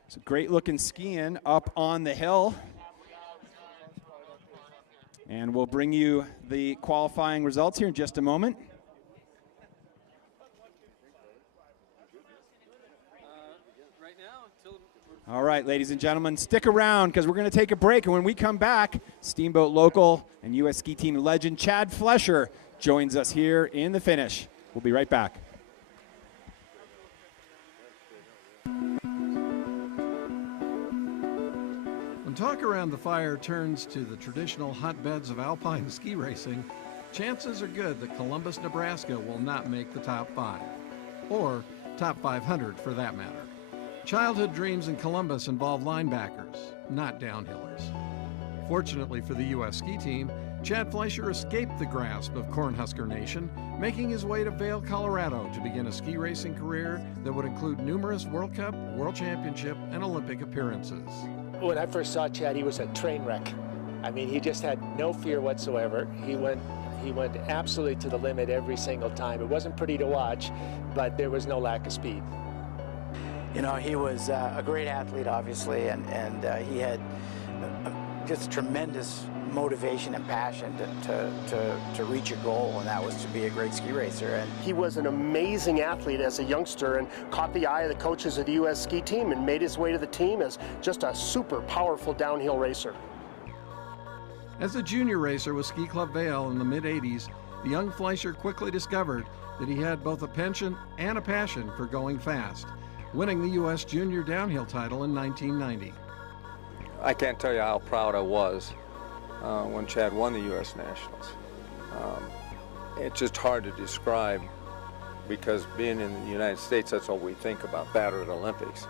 So great looking skiing up on the hill. And we'll bring you the qualifying results here in just a moment. All right, ladies and gentlemen, stick around because we're going to take a break. And when we come back, Steamboat local and U.S. ski team legend Chad Flesher joins us here in the finish. We'll be right back. When talk around the fire turns to the traditional hotbeds of alpine ski racing, chances are good that Columbus, Nebraska will not make the top 5. or top 500 for that matter. Childhood dreams in Columbus involve linebackers, not downhillers. Fortunately for the U.S. ski team, Chad Fleischer escaped the grasp of Cornhusker Nation, making his way to Vail, Colorado to begin a ski racing career that would include numerous World Cup, World Championship, and Olympic appearances. When I first saw Chad, he was a train wreck. I mean, he just had no fear whatsoever. He went absolutely to the limit every single time. It wasn't pretty to watch, but there was no lack of speed. You know, he was a great athlete, obviously, and he had just tremendous motivation and passion to reach a goal, and that was to be a great ski racer. And he was an amazing athlete as a youngster and caught the eye of the coaches of the U.S. ski team and made his way to the team as just a super powerful downhill racer. As a junior racer with Ski Club Vail in the mid-'80s, the young Fleischer quickly discovered that he had both a penchant and a passion for going fast, winning the U.S. Junior Downhill title in 1990. I can't tell you how proud I was when Chad won the U.S. Nationals. It's just hard to describe because being in the United States, that's all we think about, that or the Olympics.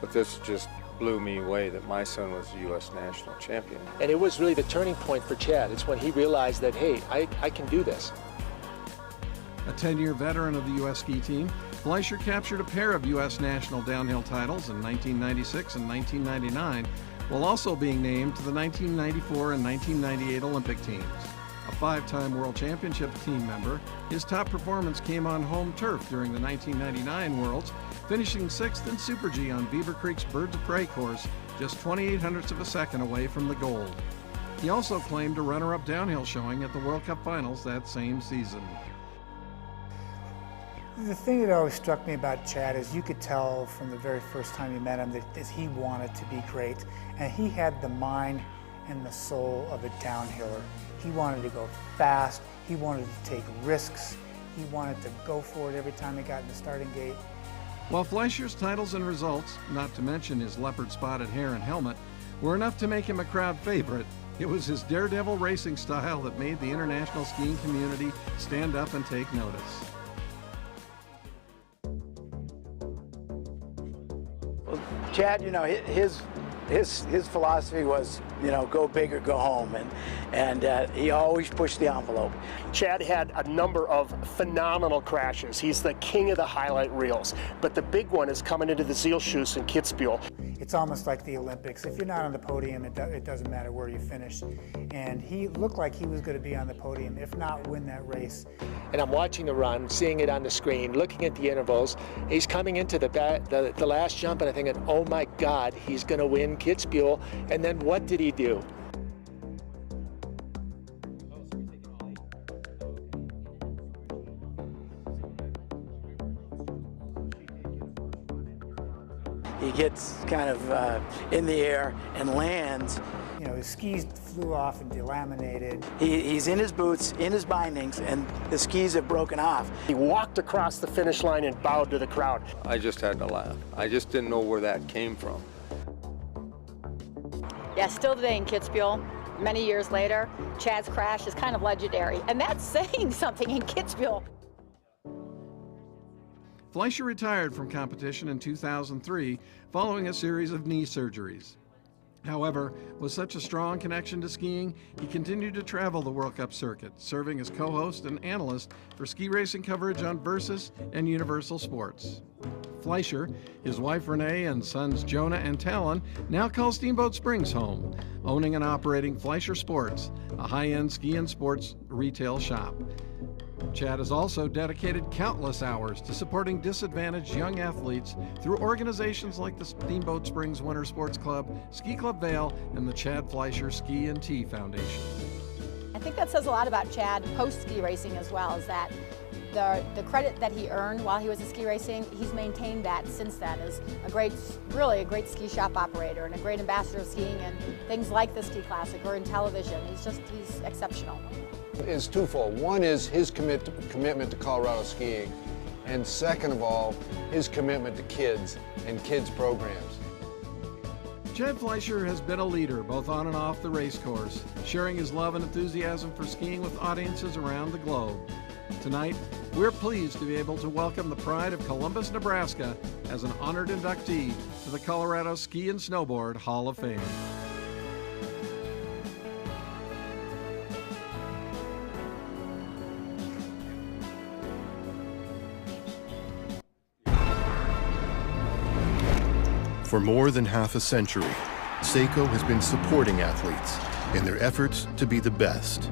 But this just blew me away that my son was the U.S. national champion. And it was really the turning point for Chad. It's when he realized that, hey, I can do this. A 10-year veteran of the U.S. ski team, Fleischer captured a pair of U.S. national downhill titles in 1996 and 1999, while also being named to the 1994 and 1998 Olympic teams. A 5-time World Championship team member, his top performance came on home turf during the 1999 Worlds, finishing 6th in Super G on Beaver Creek's Birds of Prey course, just 28/100ths of a second away from the gold. He also claimed a runner-up downhill showing at the World Cup Finals that same season. The thing that always struck me about Chad is you could tell from the very first time you met him that he wanted to be great, and he had the mind and the soul of a downhiller. He wanted to go fast, he wanted to take risks, he wanted to go for it every time he got in the starting gate. While Fleischer's titles and results, not to mention his leopard-spotted hair and helmet, were enough to make him a crowd favorite, it was his daredevil racing style that made the international skiing community stand up and take notice. Well, Chad, you know, his philosophy was, you know, go big or go home, and he always pushed the envelope. Chad had a number of phenomenal crashes. He's the king of the highlight reels, but the big one is coming into the Zielschuss in Kitzbühel. It's almost like the Olympics. If you're not on the podium, it doesn't matter where you finish. And he looked like he was going to be on the podium, if not win that race. And I'm watching the run, seeing it on the screen, looking at the intervals. He's coming into the last jump, and I'm thinking, oh my God, he's going to win Kitzbühel. And then what did he do? He gets kind of in the air and lands. You know, his skis flew off and delaminated. He's in his boots, in his bindings, and the skis have broken off. He walked across the finish line and bowed to the crowd. I just had to laugh. I just didn't know where that came from. Yeah, still today in Kitzbühel, many years later, Chad's crash is kind of legendary, and that's saying something in Kitzbühel. Fleischer retired from competition in 2003 following a series of knee surgeries. However, with such a strong connection to skiing, he continued to travel the World Cup circuit, serving as co-host and analyst for ski racing coverage on Versus and Universal Sports. Fleischer, his wife Renee, and sons Jonah and Talon now call Steamboat Springs home, owning and operating Fleischer Sports, a high-end ski and sports retail shop. Chad has also dedicated countless hours to supporting disadvantaged young athletes through organizations like the Steamboat Springs Winter Sports Club, Ski Club Vail, and the Chad Fleischer Ski and Tea Foundation. I think that says a lot about Chad post-ski racing as well, is that the credit that he earned while he was in ski racing, he's maintained that since then as really a great ski shop operator and a great ambassador of skiing and things like the Ski Classic or in television. He's exceptional. Is twofold. One is his commitment to Colorado skiing, and second of all, his commitment to kids and kids programs. Chad Fleischer has been a leader both on and off the race course, sharing his love and enthusiasm for skiing with audiences around the globe. Tonight, we're pleased to be able to welcome the pride of Columbus, Nebraska as an honored inductee to the Colorado Ski and Snowboard Hall of Fame. For more than half a century, Seiko has been supporting athletes in their efforts to be the best.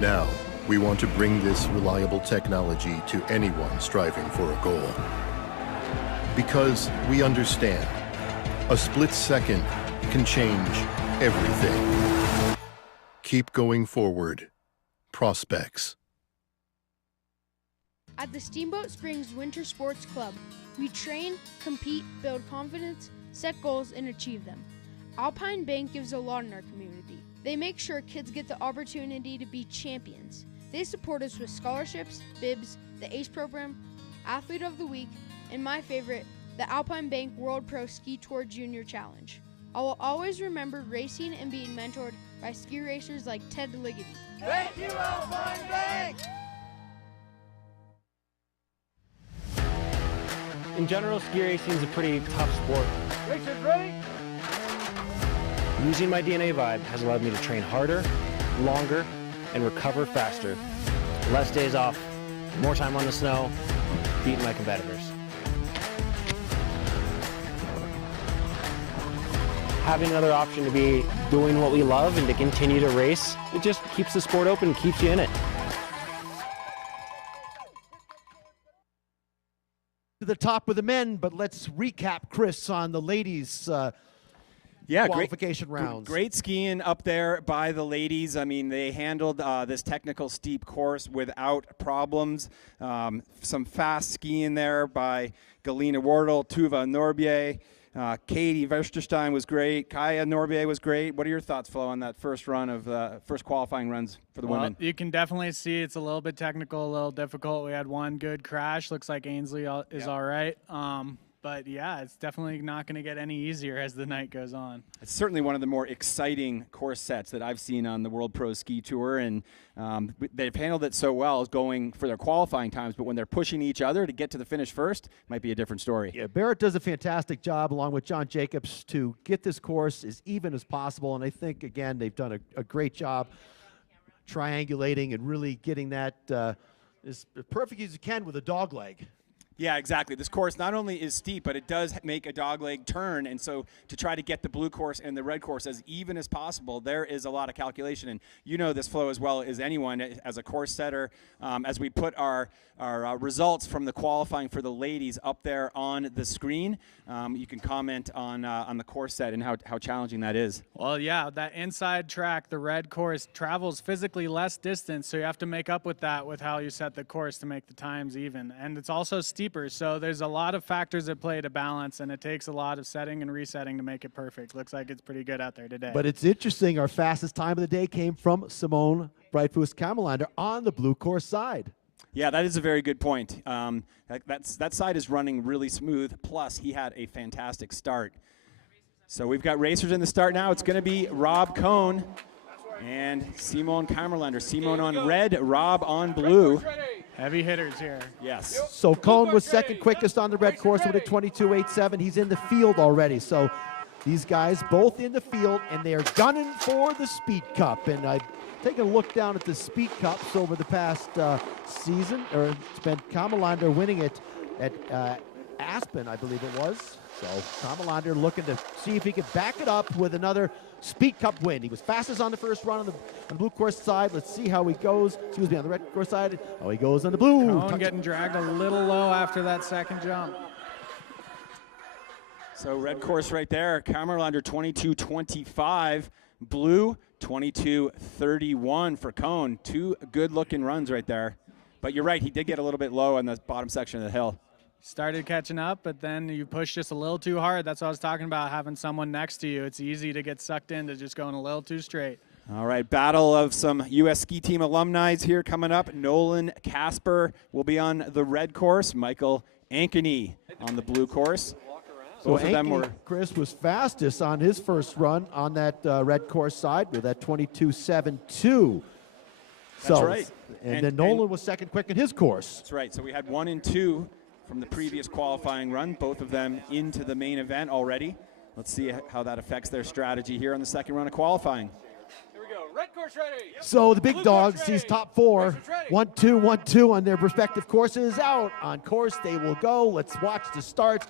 Now, we want to bring this reliable technology to anyone striving for a goal. Because we understand, a split second can change everything. Keep going forward. Prospects. At the Steamboat Springs Winter Sports Club, we train, compete, build confidence, set goals, and achieve them. Alpine Bank gives a lot in our community. They make sure kids get the opportunity to be champions. They support us with scholarships, bibs, the ACE program, Athlete of the Week, and my favorite, the Alpine Bank World Pro Ski Tour Junior Challenge. I will always remember racing and being mentored by ski racers like Ted Ligety. Thank you, Alpine Bank! In general, ski racing is a pretty tough sport. Racers ready? Using my DNA vibe has allowed me to train harder, longer, and recover faster. Less days off, more time on the snow, beating my competitors. Having another option to be doing what we love and to continue to race, it just keeps the sport open and keeps you in it. To the top with the men, but let's recap, Chris, on the ladies' qualification rounds. Great skiing up there by the ladies. I mean, they handled this technical steep course without problems. Some fast skiing there by Galina Wardle, Tuva Norbier. Katie Versterstein was great. Kaya Norbier was great. What are your thoughts, Flo, on that first run of first qualifying runs for the women? You can definitely see it's a little bit technical, a little difficult. We had one good crash. Looks like Ainsley is all right. But yeah, it's definitely not going to get any easier as the night goes on. It's certainly one of the more exciting course sets that I've seen on the World Pro Ski Tour, and they've handled it so well as going for their qualifying times, but when they're pushing each other to get to the finish first, might be a different story. Yeah, Barrett does a fantastic job along with John Jacobs to get this course as even as possible, and I think, again, they've done a great job triangulating and really getting that as perfect as you can with a dog leg. Yeah, exactly. This course not only is steep, but it does make a dogleg turn, and so to try to get the blue course and the red course as even as possible, there is a lot of calculation, and you know this, Flo, as well as anyone as a course setter. As we put our results from the qualifying for the ladies up there on the screen, you can comment on the course set and how challenging that is. Well, yeah, that inside track, the red course, travels physically less distance, so you have to make up with that with how you set the course to make the times even. And it's also steeper, so there's a lot of factors at play to balance, and it takes a lot of setting and resetting to make it perfect. Looks like it's pretty good out there today. But it's interesting, our fastest time of the day came from Simone Breitfuss-Kammerlander on the blue course side. Yeah, that is a very good point. That side is running really smooth, plus he had a fantastic start. So we've got racers in the start now. It's going to be Rob Cohn and Simone Kammerlander. Simone on red, Rob on blue. Heavy hitters here. Yes. So Cohn was second quickest on the red course with a 22.87. He's in the field already. So these guys both in the field, and they are gunning for the Speed Cup. And taking a look down at the Speed Cups over the past season, or it's been Kammerlander winning it at Aspen, I believe it was. So Kammerlander looking to see if he can back it up with another Speed Cup win. He was fastest on the first run on the blue course side. Let's see how he goes. Excuse me, on the red course side. Oh, he goes on the blue. Cohn getting dragged a little low after that second jump. So red course right there. Kammerlander 22.25. Blue 22.31 for Cohn. Two good-looking runs right there. But you're right, he did get a little bit low on the bottom section of the hill. Started catching up, but then you push just a little too hard. That's what I was talking about, having someone next to you. It's easy to get sucked into just going a little too straight. All right, battle of some U.S. Ski Team alumni here coming up. Nolan Casper will be on the red course. Michael Ankeny on the blue course. So Both of them were. Chris was fastest on his first run on that red course side with that 22.72. That's So, right. And then Nolan was second quick in his course. That's right. So we had 1 and 2 from the previous qualifying run, both of them into the main event already. Let's see how that affects their strategy here on the second run of qualifying. Here we go. Red course ready. So the big Blue dogs, course these ready. top four, Racers ready. 1-2, 1-2 on their respective courses. Out on course they will go. Let's watch the start.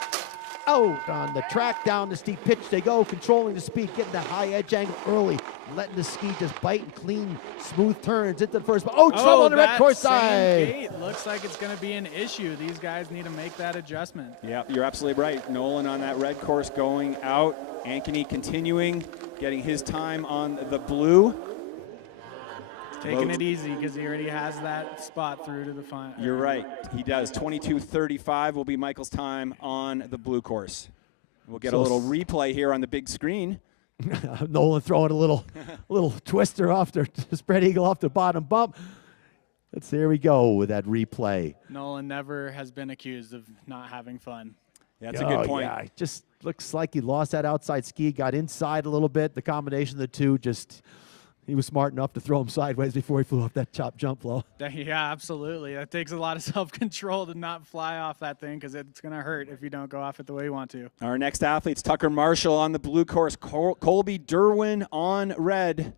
Out on the track, down the steep pitch they go, controlling the speed, getting that high edge angle early, letting the ski just bite and clean, smooth turns into the first. Oh, trouble on the red course side. Gate looks like it's going to be an issue. These guys need to make that adjustment. Yeah, you're absolutely right. Nolan on that red course going out. Ankeny continuing, getting his time on the blue. Taking it easy because he already has that spot through to the final. You're right. He does. 22:35 will be Michael's time on the blue course. We'll get a little replay here on the big screen. Nolan throwing a little twister off the spread eagle off the bottom bump. There we go with that replay. Nolan never has been accused of not having fun. Yeah, that's a good point. Yeah, it just looks like he lost that outside ski, got inside a little bit. The combination of the two he was smart enough to throw him sideways before he flew off that chop jump flow. Yeah, absolutely. That takes a lot of self-control to not fly off that thing because it's going to hurt if you don't go off it the way you want to. Our next athlete's Tucker Marshall on the blue course, Colby Derwin on red.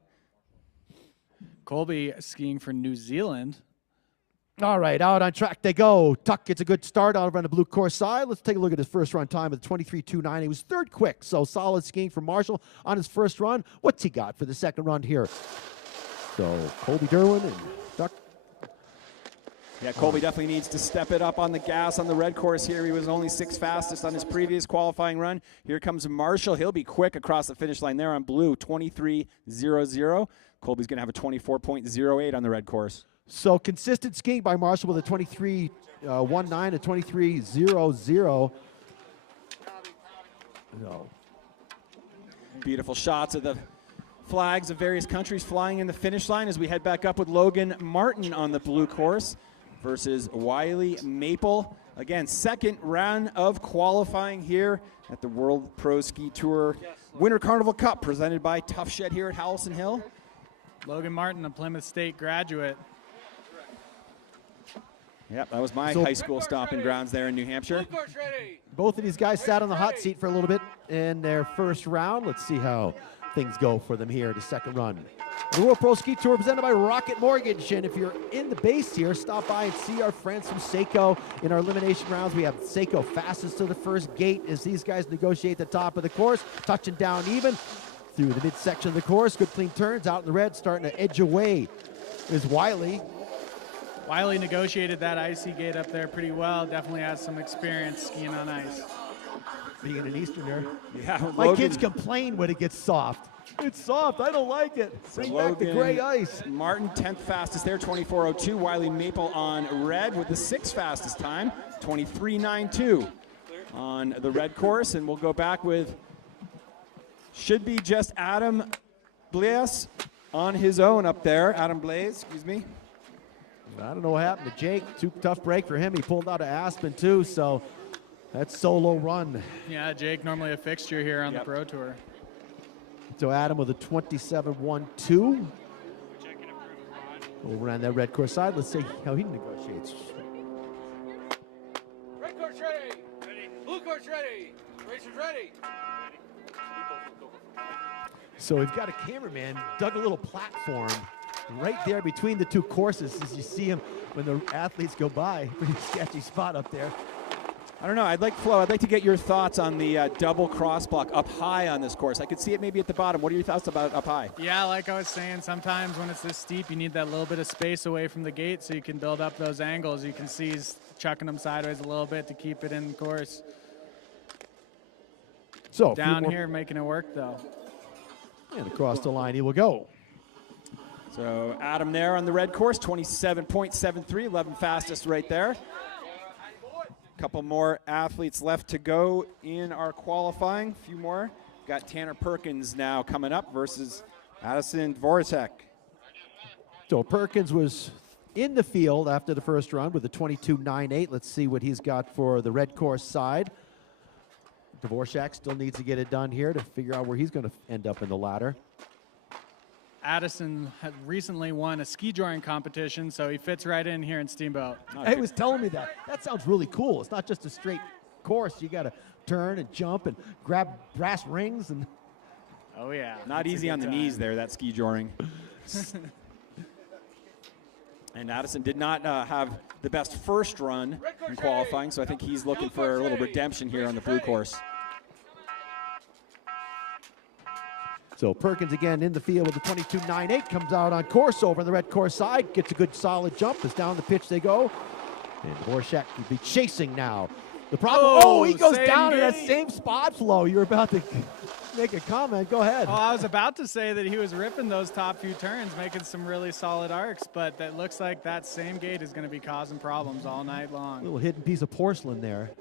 Colby skiing for New Zealand. All right, out on track they go. Tuck gets a good start out on the blue course side. Let's take a look at his first run time of 23:29. He was third quick, so solid skiing for Marshall on his first run. What's he got for the second run here? So Colby Derwin and Tuck. Yeah, Colby definitely needs to step it up on the gas on the red course here. He was only 6th fastest on his previous qualifying run. Here comes Marshall. He'll be quick across the finish line there on blue, 23:00. Colby's going to have a 24.08 on the red course. So consistent skiing by Marshall with a 23.19 and 23.00. No. Beautiful shots of the flags of various countries flying in the finish line as we head back up with Logan Martin on the blue course versus Wiley Maple. Again, second round of qualifying here at the World Pro Ski Tour Winter Carnival Cup presented by Tough Shed here at Howelson Hill. Logan Martin, a Plymouth State graduate. Yep, that was my high school stomping grounds there in New Hampshire. Both of these guys sat on the hot seat for a little bit in their first round. Let's see how things go for them here in the second run. The World Pro Ski Tour presented by Rocket Mortgage. And if you're in the base here, stop by and see our friends from Seiko. In our elimination rounds, we have Seiko fastest to the first gate as these guys negotiate the top of the course, touching down even through the midsection of the course. Good clean turns out in the red, starting to edge away is Wiley. Wiley negotiated that icy gate up there pretty well. Definitely has some experience skiing on ice. Being an Easterner. Yeah, my Logan, kids complain when it gets soft. It's soft. I don't like it. Bring back the gray ice. Martin 10th fastest there, 24.02. Wiley Maple on red with the 6th fastest time, 23.92 on the red course. And we'll go back with should be just Adam Blaise on his own up there. Adam Blaise, excuse me. I don't know what happened to Jake. Too tough break for him. He pulled out of Aspen too, so that's solo run. Yeah, Jake normally a fixture here on the Pro Tour. So Adam with a 27.12. Over on that red course side. Let's see how he negotiates. Red course ready. Blue course ready. Racers ready. So we've got a cameraman dug a little platform right there between the two courses as you see him when the athletes go by. Pretty sketchy spot up there. I don't know. I'd like to get your thoughts on the double cross block up high on this course. I could see it maybe at the bottom. What are your thoughts about up high? Yeah, like I was saying, sometimes when it's this steep, you need that little bit of space away from the gate so you can build up those angles. You can see he's chucking them sideways a little bit to keep it in course. So down here making it work though. And across the line he will go. So Adam there on the red course, 27.73, 11 fastest right there. Couple more athletes left to go in our qualifying. A few more. Got Tanner Perkins now coming up versus Addison Dvorak. So Perkins was in the field after the first run with a 22.98. Let's see what he's got for the red course side. Dvorak still needs to get it done here to figure out where he's going to end up in the ladder. Addison had recently won a ski joring competition, so he fits right in here in Steamboat. He was telling me that. That sounds really cool. It's not just a straight course. You got to turn and jump and grab brass rings. And oh, yeah. Not easy on the knees there, that ski joring. And Addison did not have the best first run in qualifying, so I think he's looking for a little redemption here on the blue course. So Perkins again in the field with the 22.98, comes out on course over on the red course side, gets a good solid jump as down the pitch they go. And Dvorak will be chasing now. The problem, he goes down in that same spot flow. You were about to make a comment. Go ahead. Oh, I was about to say that he was ripping those top few turns, making some really solid arcs, but that looks like that same gate is going to be causing problems all night long. Little hidden piece of porcelain there.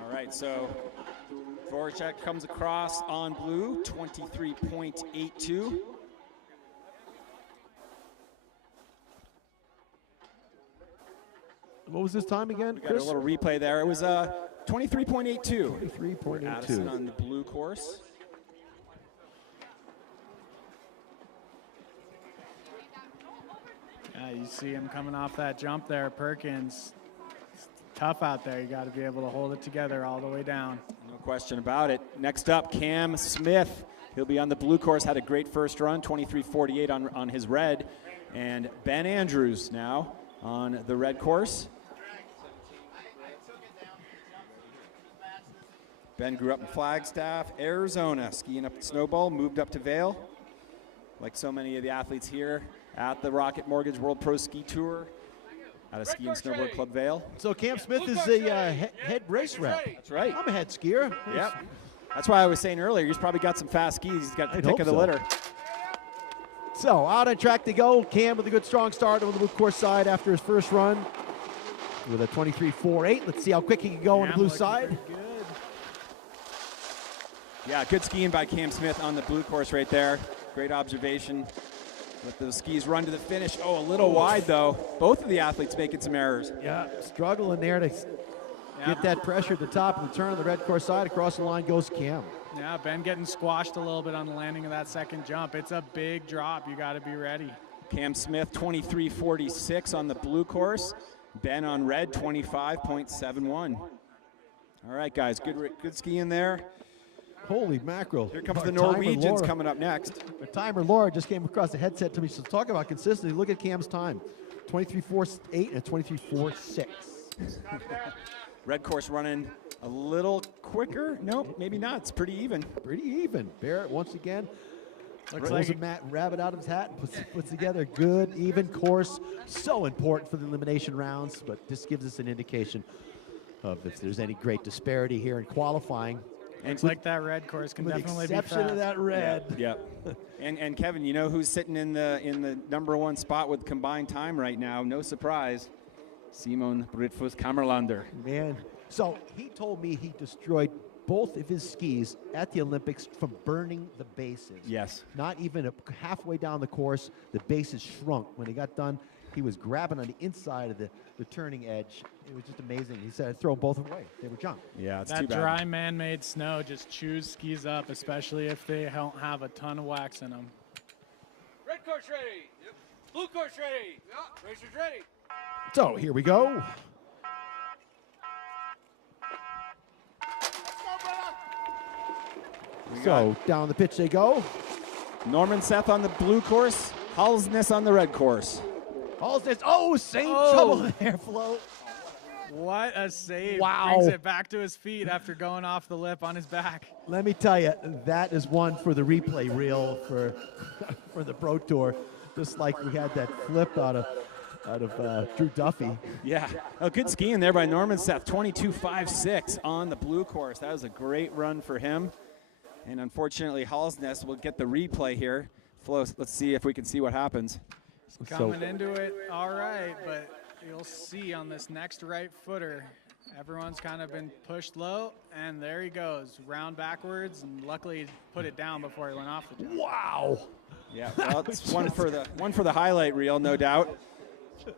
All right, so Dvorak comes across on blue, 23.82. What was this time again, We got Chris? a little replay there. It was 23.82. 23.82. Addison on the blue course. Yeah, you see him coming off that jump there, Perkins. It's tough out there. You got to be able to hold it together all the way down. No question about it. Next up, Cam Smith. He'll be on the blue course. Had a great first run, 23.48 on his red. And Ben Andrews now on the red course. Ben grew up in Flagstaff, Arizona, skiing up at Snowball, moved up to Vail. Like so many of the athletes here at the Rocket Mortgage World Pro Ski Tour out of Ski and Snowboard Club Vail. So Cam Smith is a head race rep. That's right. I'm a head skier. Yep. That's why I was saying earlier, he's probably got some fast skis. He's got the pick of the litter. So out on track to go. Cam with a good strong start on the blue course side after his first run with a 23.48. Let's see how quick he can go on the blue side. Yeah, good skiing by Cam Smith on the blue course right there. Great observation. Let those skis run to the finish. Oh, a little wide, though. Both of the athletes making some errors. Yeah, struggling there to get that pressure at the top of the turn on the red course side. Across the line goes Cam. Yeah, Ben getting squashed a little bit on the landing of that second jump. It's a big drop. You got to be ready. Cam Smith, 23.46 on the blue course. Ben on red, 25.71. All right, guys, good skiing there. Holy mackerel. Here comes Our the timer, Norwegians Laura. coming up next. Our timer, Laura, just came across the headset to me. So talk about consistency. Look at Cam's time. 23.48 and 23.46. Red course running a little quicker. Nope, maybe not. It's pretty even. Pretty even. Barrett, once again, Looks pulls like a Matt Rabbit out of his hat and puts together a good, even course. So important for the elimination rounds, but this gives us an indication of if there's any great disparity here in qualifying. Looks like that red course can definitely be fast. Exception of that red. Yeah. And Kevin, you know who's sitting in the #1 spot with combined time right now? No surprise. Simon Britfus Kammerlander. Man, so he told me he destroyed both of his skis at the Olympics from burning the bases. Yes. Not even halfway down the course, the bases shrunk. When he got done, he was grabbing on the inside of the turning edge. It was just amazing. He said, I'd throw both away. They were junk. Yeah, it's that too bad. dry man-made snow just chews skis up, especially if they don't have a ton of wax in them. Red course ready. Yep. Blue course ready. Yep. Racers ready. So here we go. So down the pitch they go. Norman Seth on the blue course. Halsness on the red course. Halsness, same trouble there, Flo. What a save. Wow. Brings it back to his feet after going off the lip on his back. Let me tell you, that is one for the replay reel for for the Pro Tour. Just like we had that flip out of Drew Duffy. Yeah. Oh, good skiing there by Norman Seth. 22.56 on the blue course. That was a great run for him. And unfortunately, Halsness will get the replay here. Flo, let's see if we can see what happens. Coming into it all right, but you'll see on this next right footer, everyone's kind of been pushed low, and there he goes, round backwards, and luckily he put it down before he went off the jump. Wow. Yeah, well, it's one for the highlight reel, no doubt. That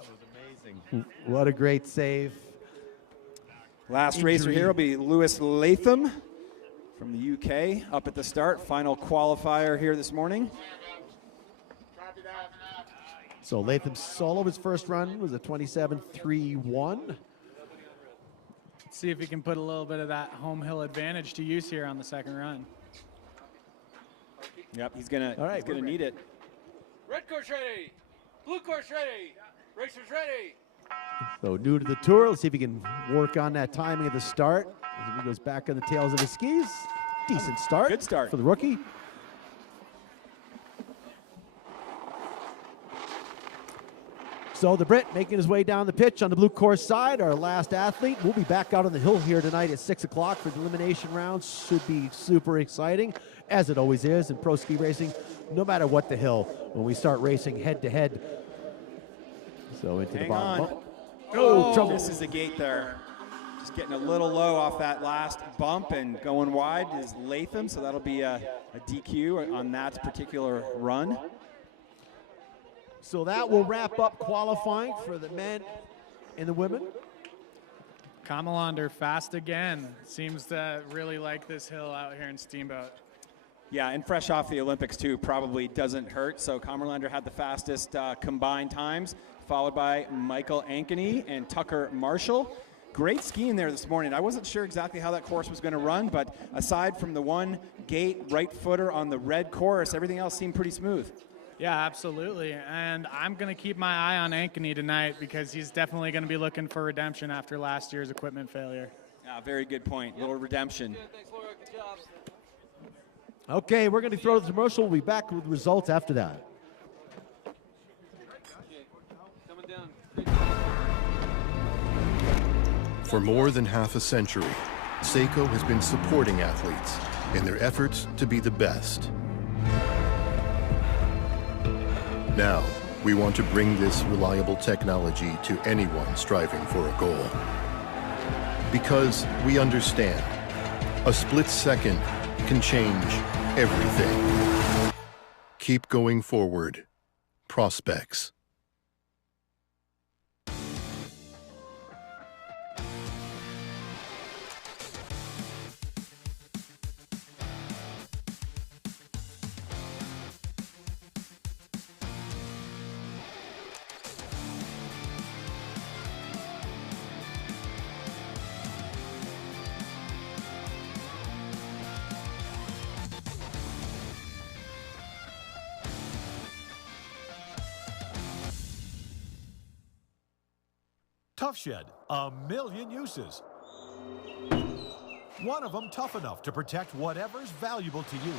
was amazing. What a great save. Last racer here will be Lewis Latham from the UK up at the start. Final qualifier here this morning. So Latham solo, his first run was a 27.31. Let's see if he can put a little bit of that home hill advantage to use here on the second run. Yep, he's gonna need it. Red course ready. Blue course ready. Racers ready. So new to the tour, let's see if he can work on that timing of the start. As he goes back on the tails of his skis. Decent start. Good start for the rookie. So the Brit making his way down the pitch on the blue course side, our last athlete. We'll be back out on the hill here tonight at 6 o'clock for the elimination rounds. Should be super exciting, as it always is in pro ski racing, no matter what the hill, when we start racing head-to-head. So into the bottom. Oh, trouble. This is the gate there. Just getting a little low off that last bump and going wide is Latham, so that'll be a DQ on that particular run. So that will wrap up qualifying for the men and the women. Kamalander fast again. Seems to really like this hill out here in Steamboat. Yeah, and fresh off the Olympics too, probably doesn't hurt. So Kammerlander had the fastest combined times, followed by Michael Ankeny and Tucker Marshall. Great skiing there this morning. I wasn't sure exactly how that course was going to run, but aside from the one gate right footer on the red course, everything else seemed pretty smooth. Yeah, absolutely. And I'm going to keep my eye on Ankeny tonight because he's definitely going to be looking for redemption after last year's equipment failure. Very good point. Little redemption. Okay, we're going to throw the commercial. We'll be back with results after that. For more than half a century, Seiko has been supporting athletes in their efforts to be the best. Now, we want to bring this reliable technology to anyone striving for a goal. Because we understand, a split second can change everything. Keep going forward. Prospects. Tough Shed, a million uses. One of them tough enough to protect whatever's valuable to you.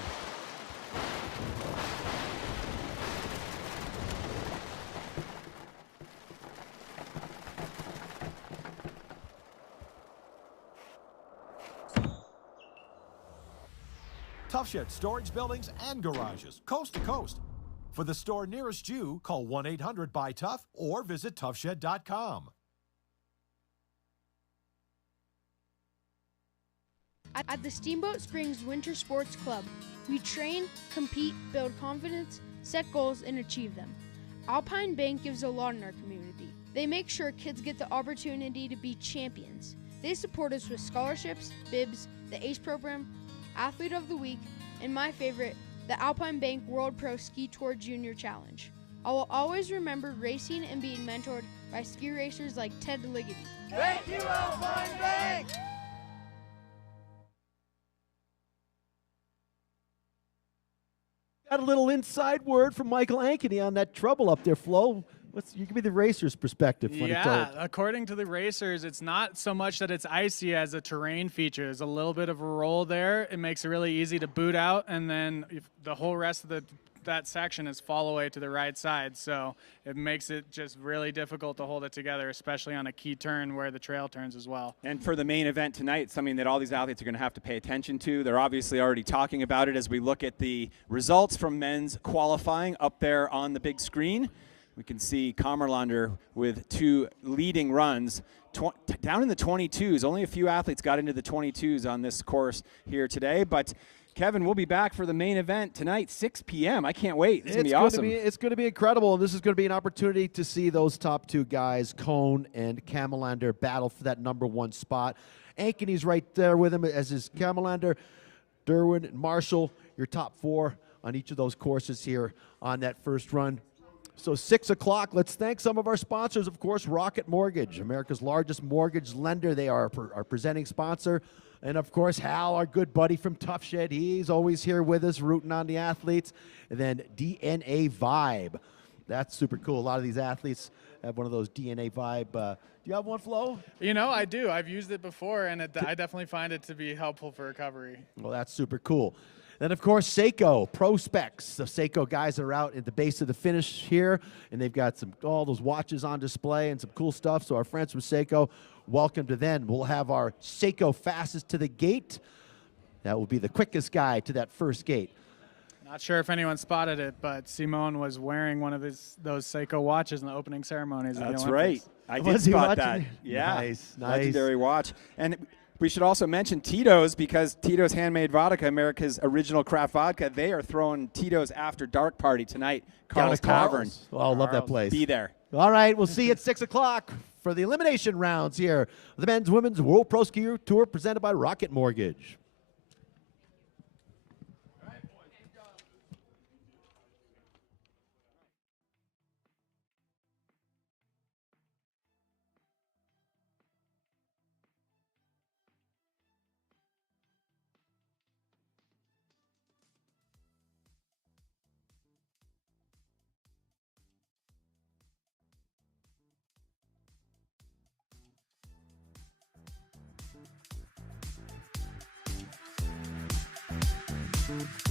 Tough Shed storage buildings and garages, coast to coast. For the store nearest you, call 1-800-BUY-TOUGH or visit toughshed.com. At the Steamboat Springs Winter Sports Club, we train, compete, build confidence, set goals, and achieve them. Alpine Bank gives a lot in our community. They make sure kids get the opportunity to be champions. They support us with scholarships, bibs, the ACE program, Athlete of the Week, and my favorite, the Alpine Bank World Pro Ski Tour Junior Challenge. I will always remember racing and being mentored by ski racers like Ted Ligety. Thank you, Alpine Bank! Got a little inside word from Michael Ankeny on that trouble up there, Flo. You give me the racer's perspective. Yeah, according to the racers, it's not so much that it's icy as a terrain feature. There's a little bit of a roll there. It makes it really easy to boot out, and then the whole rest of that section is fall away to the right side. So it makes it just really difficult to hold it together, especially on a key turn where the trail turns as well. And for the main event tonight, something that all these athletes are going to have to pay attention to. They're obviously already talking about it as we look at the results from men's qualifying up there on the big screen. We can see Kammerlander with two leading runs down in the 22s. Only a few athletes got into the 22s on this course here today. But, Kevin, we'll be back for the main event tonight, 6 p.m. I can't wait. This is going to be awesome. It's going to be incredible, and this is going to be an opportunity to see those top two guys, Cone and Kammerlander, battle for that #1 spot. Ankeny's right there with him as is Kammerlander. Derwin, and Marshall, your top 4 on each of those courses here on that first run. So 6 o'clock, let's thank some of our sponsors, of course, Rocket Mortgage, America's largest mortgage lender. They are our presenting sponsor. And, of course, Hal, our good buddy from Tough Shed. He's always here with us, rooting on the athletes. And then DNA Vibe. That's super cool. A lot of these athletes have one of those DNA Vibe. Do you have one, Flo? You know, I do. I've used it before, and I definitely find it to be helpful for recovery. Well, that's super cool. Then, of course, Seiko Pro Specs. The Seiko guys are out at the base of the finish here, and they've got all those watches on display and some cool stuff. So our friends from Seiko, welcome to them. We'll have our Seiko fastest to the gate. That will be the quickest guy to that first gate. Not sure if anyone spotted it, but Simone was wearing one of those Seiko watches in the opening ceremonies. That's of the right. Olympics. I did spot that. Yeah. Nice. Legendary watch. And we should also mention Tito's, because Tito's Handmade Vodka, America's original craft vodka, they are throwing Tito's After Dark Party tonight. Carl's Tavern. Oh, I love that place. Be there. All right, we'll see you at 6 o'clock for the elimination rounds here. The Men's Women's World Pro Ski Tour presented by Rocket Mortgage. Thank you.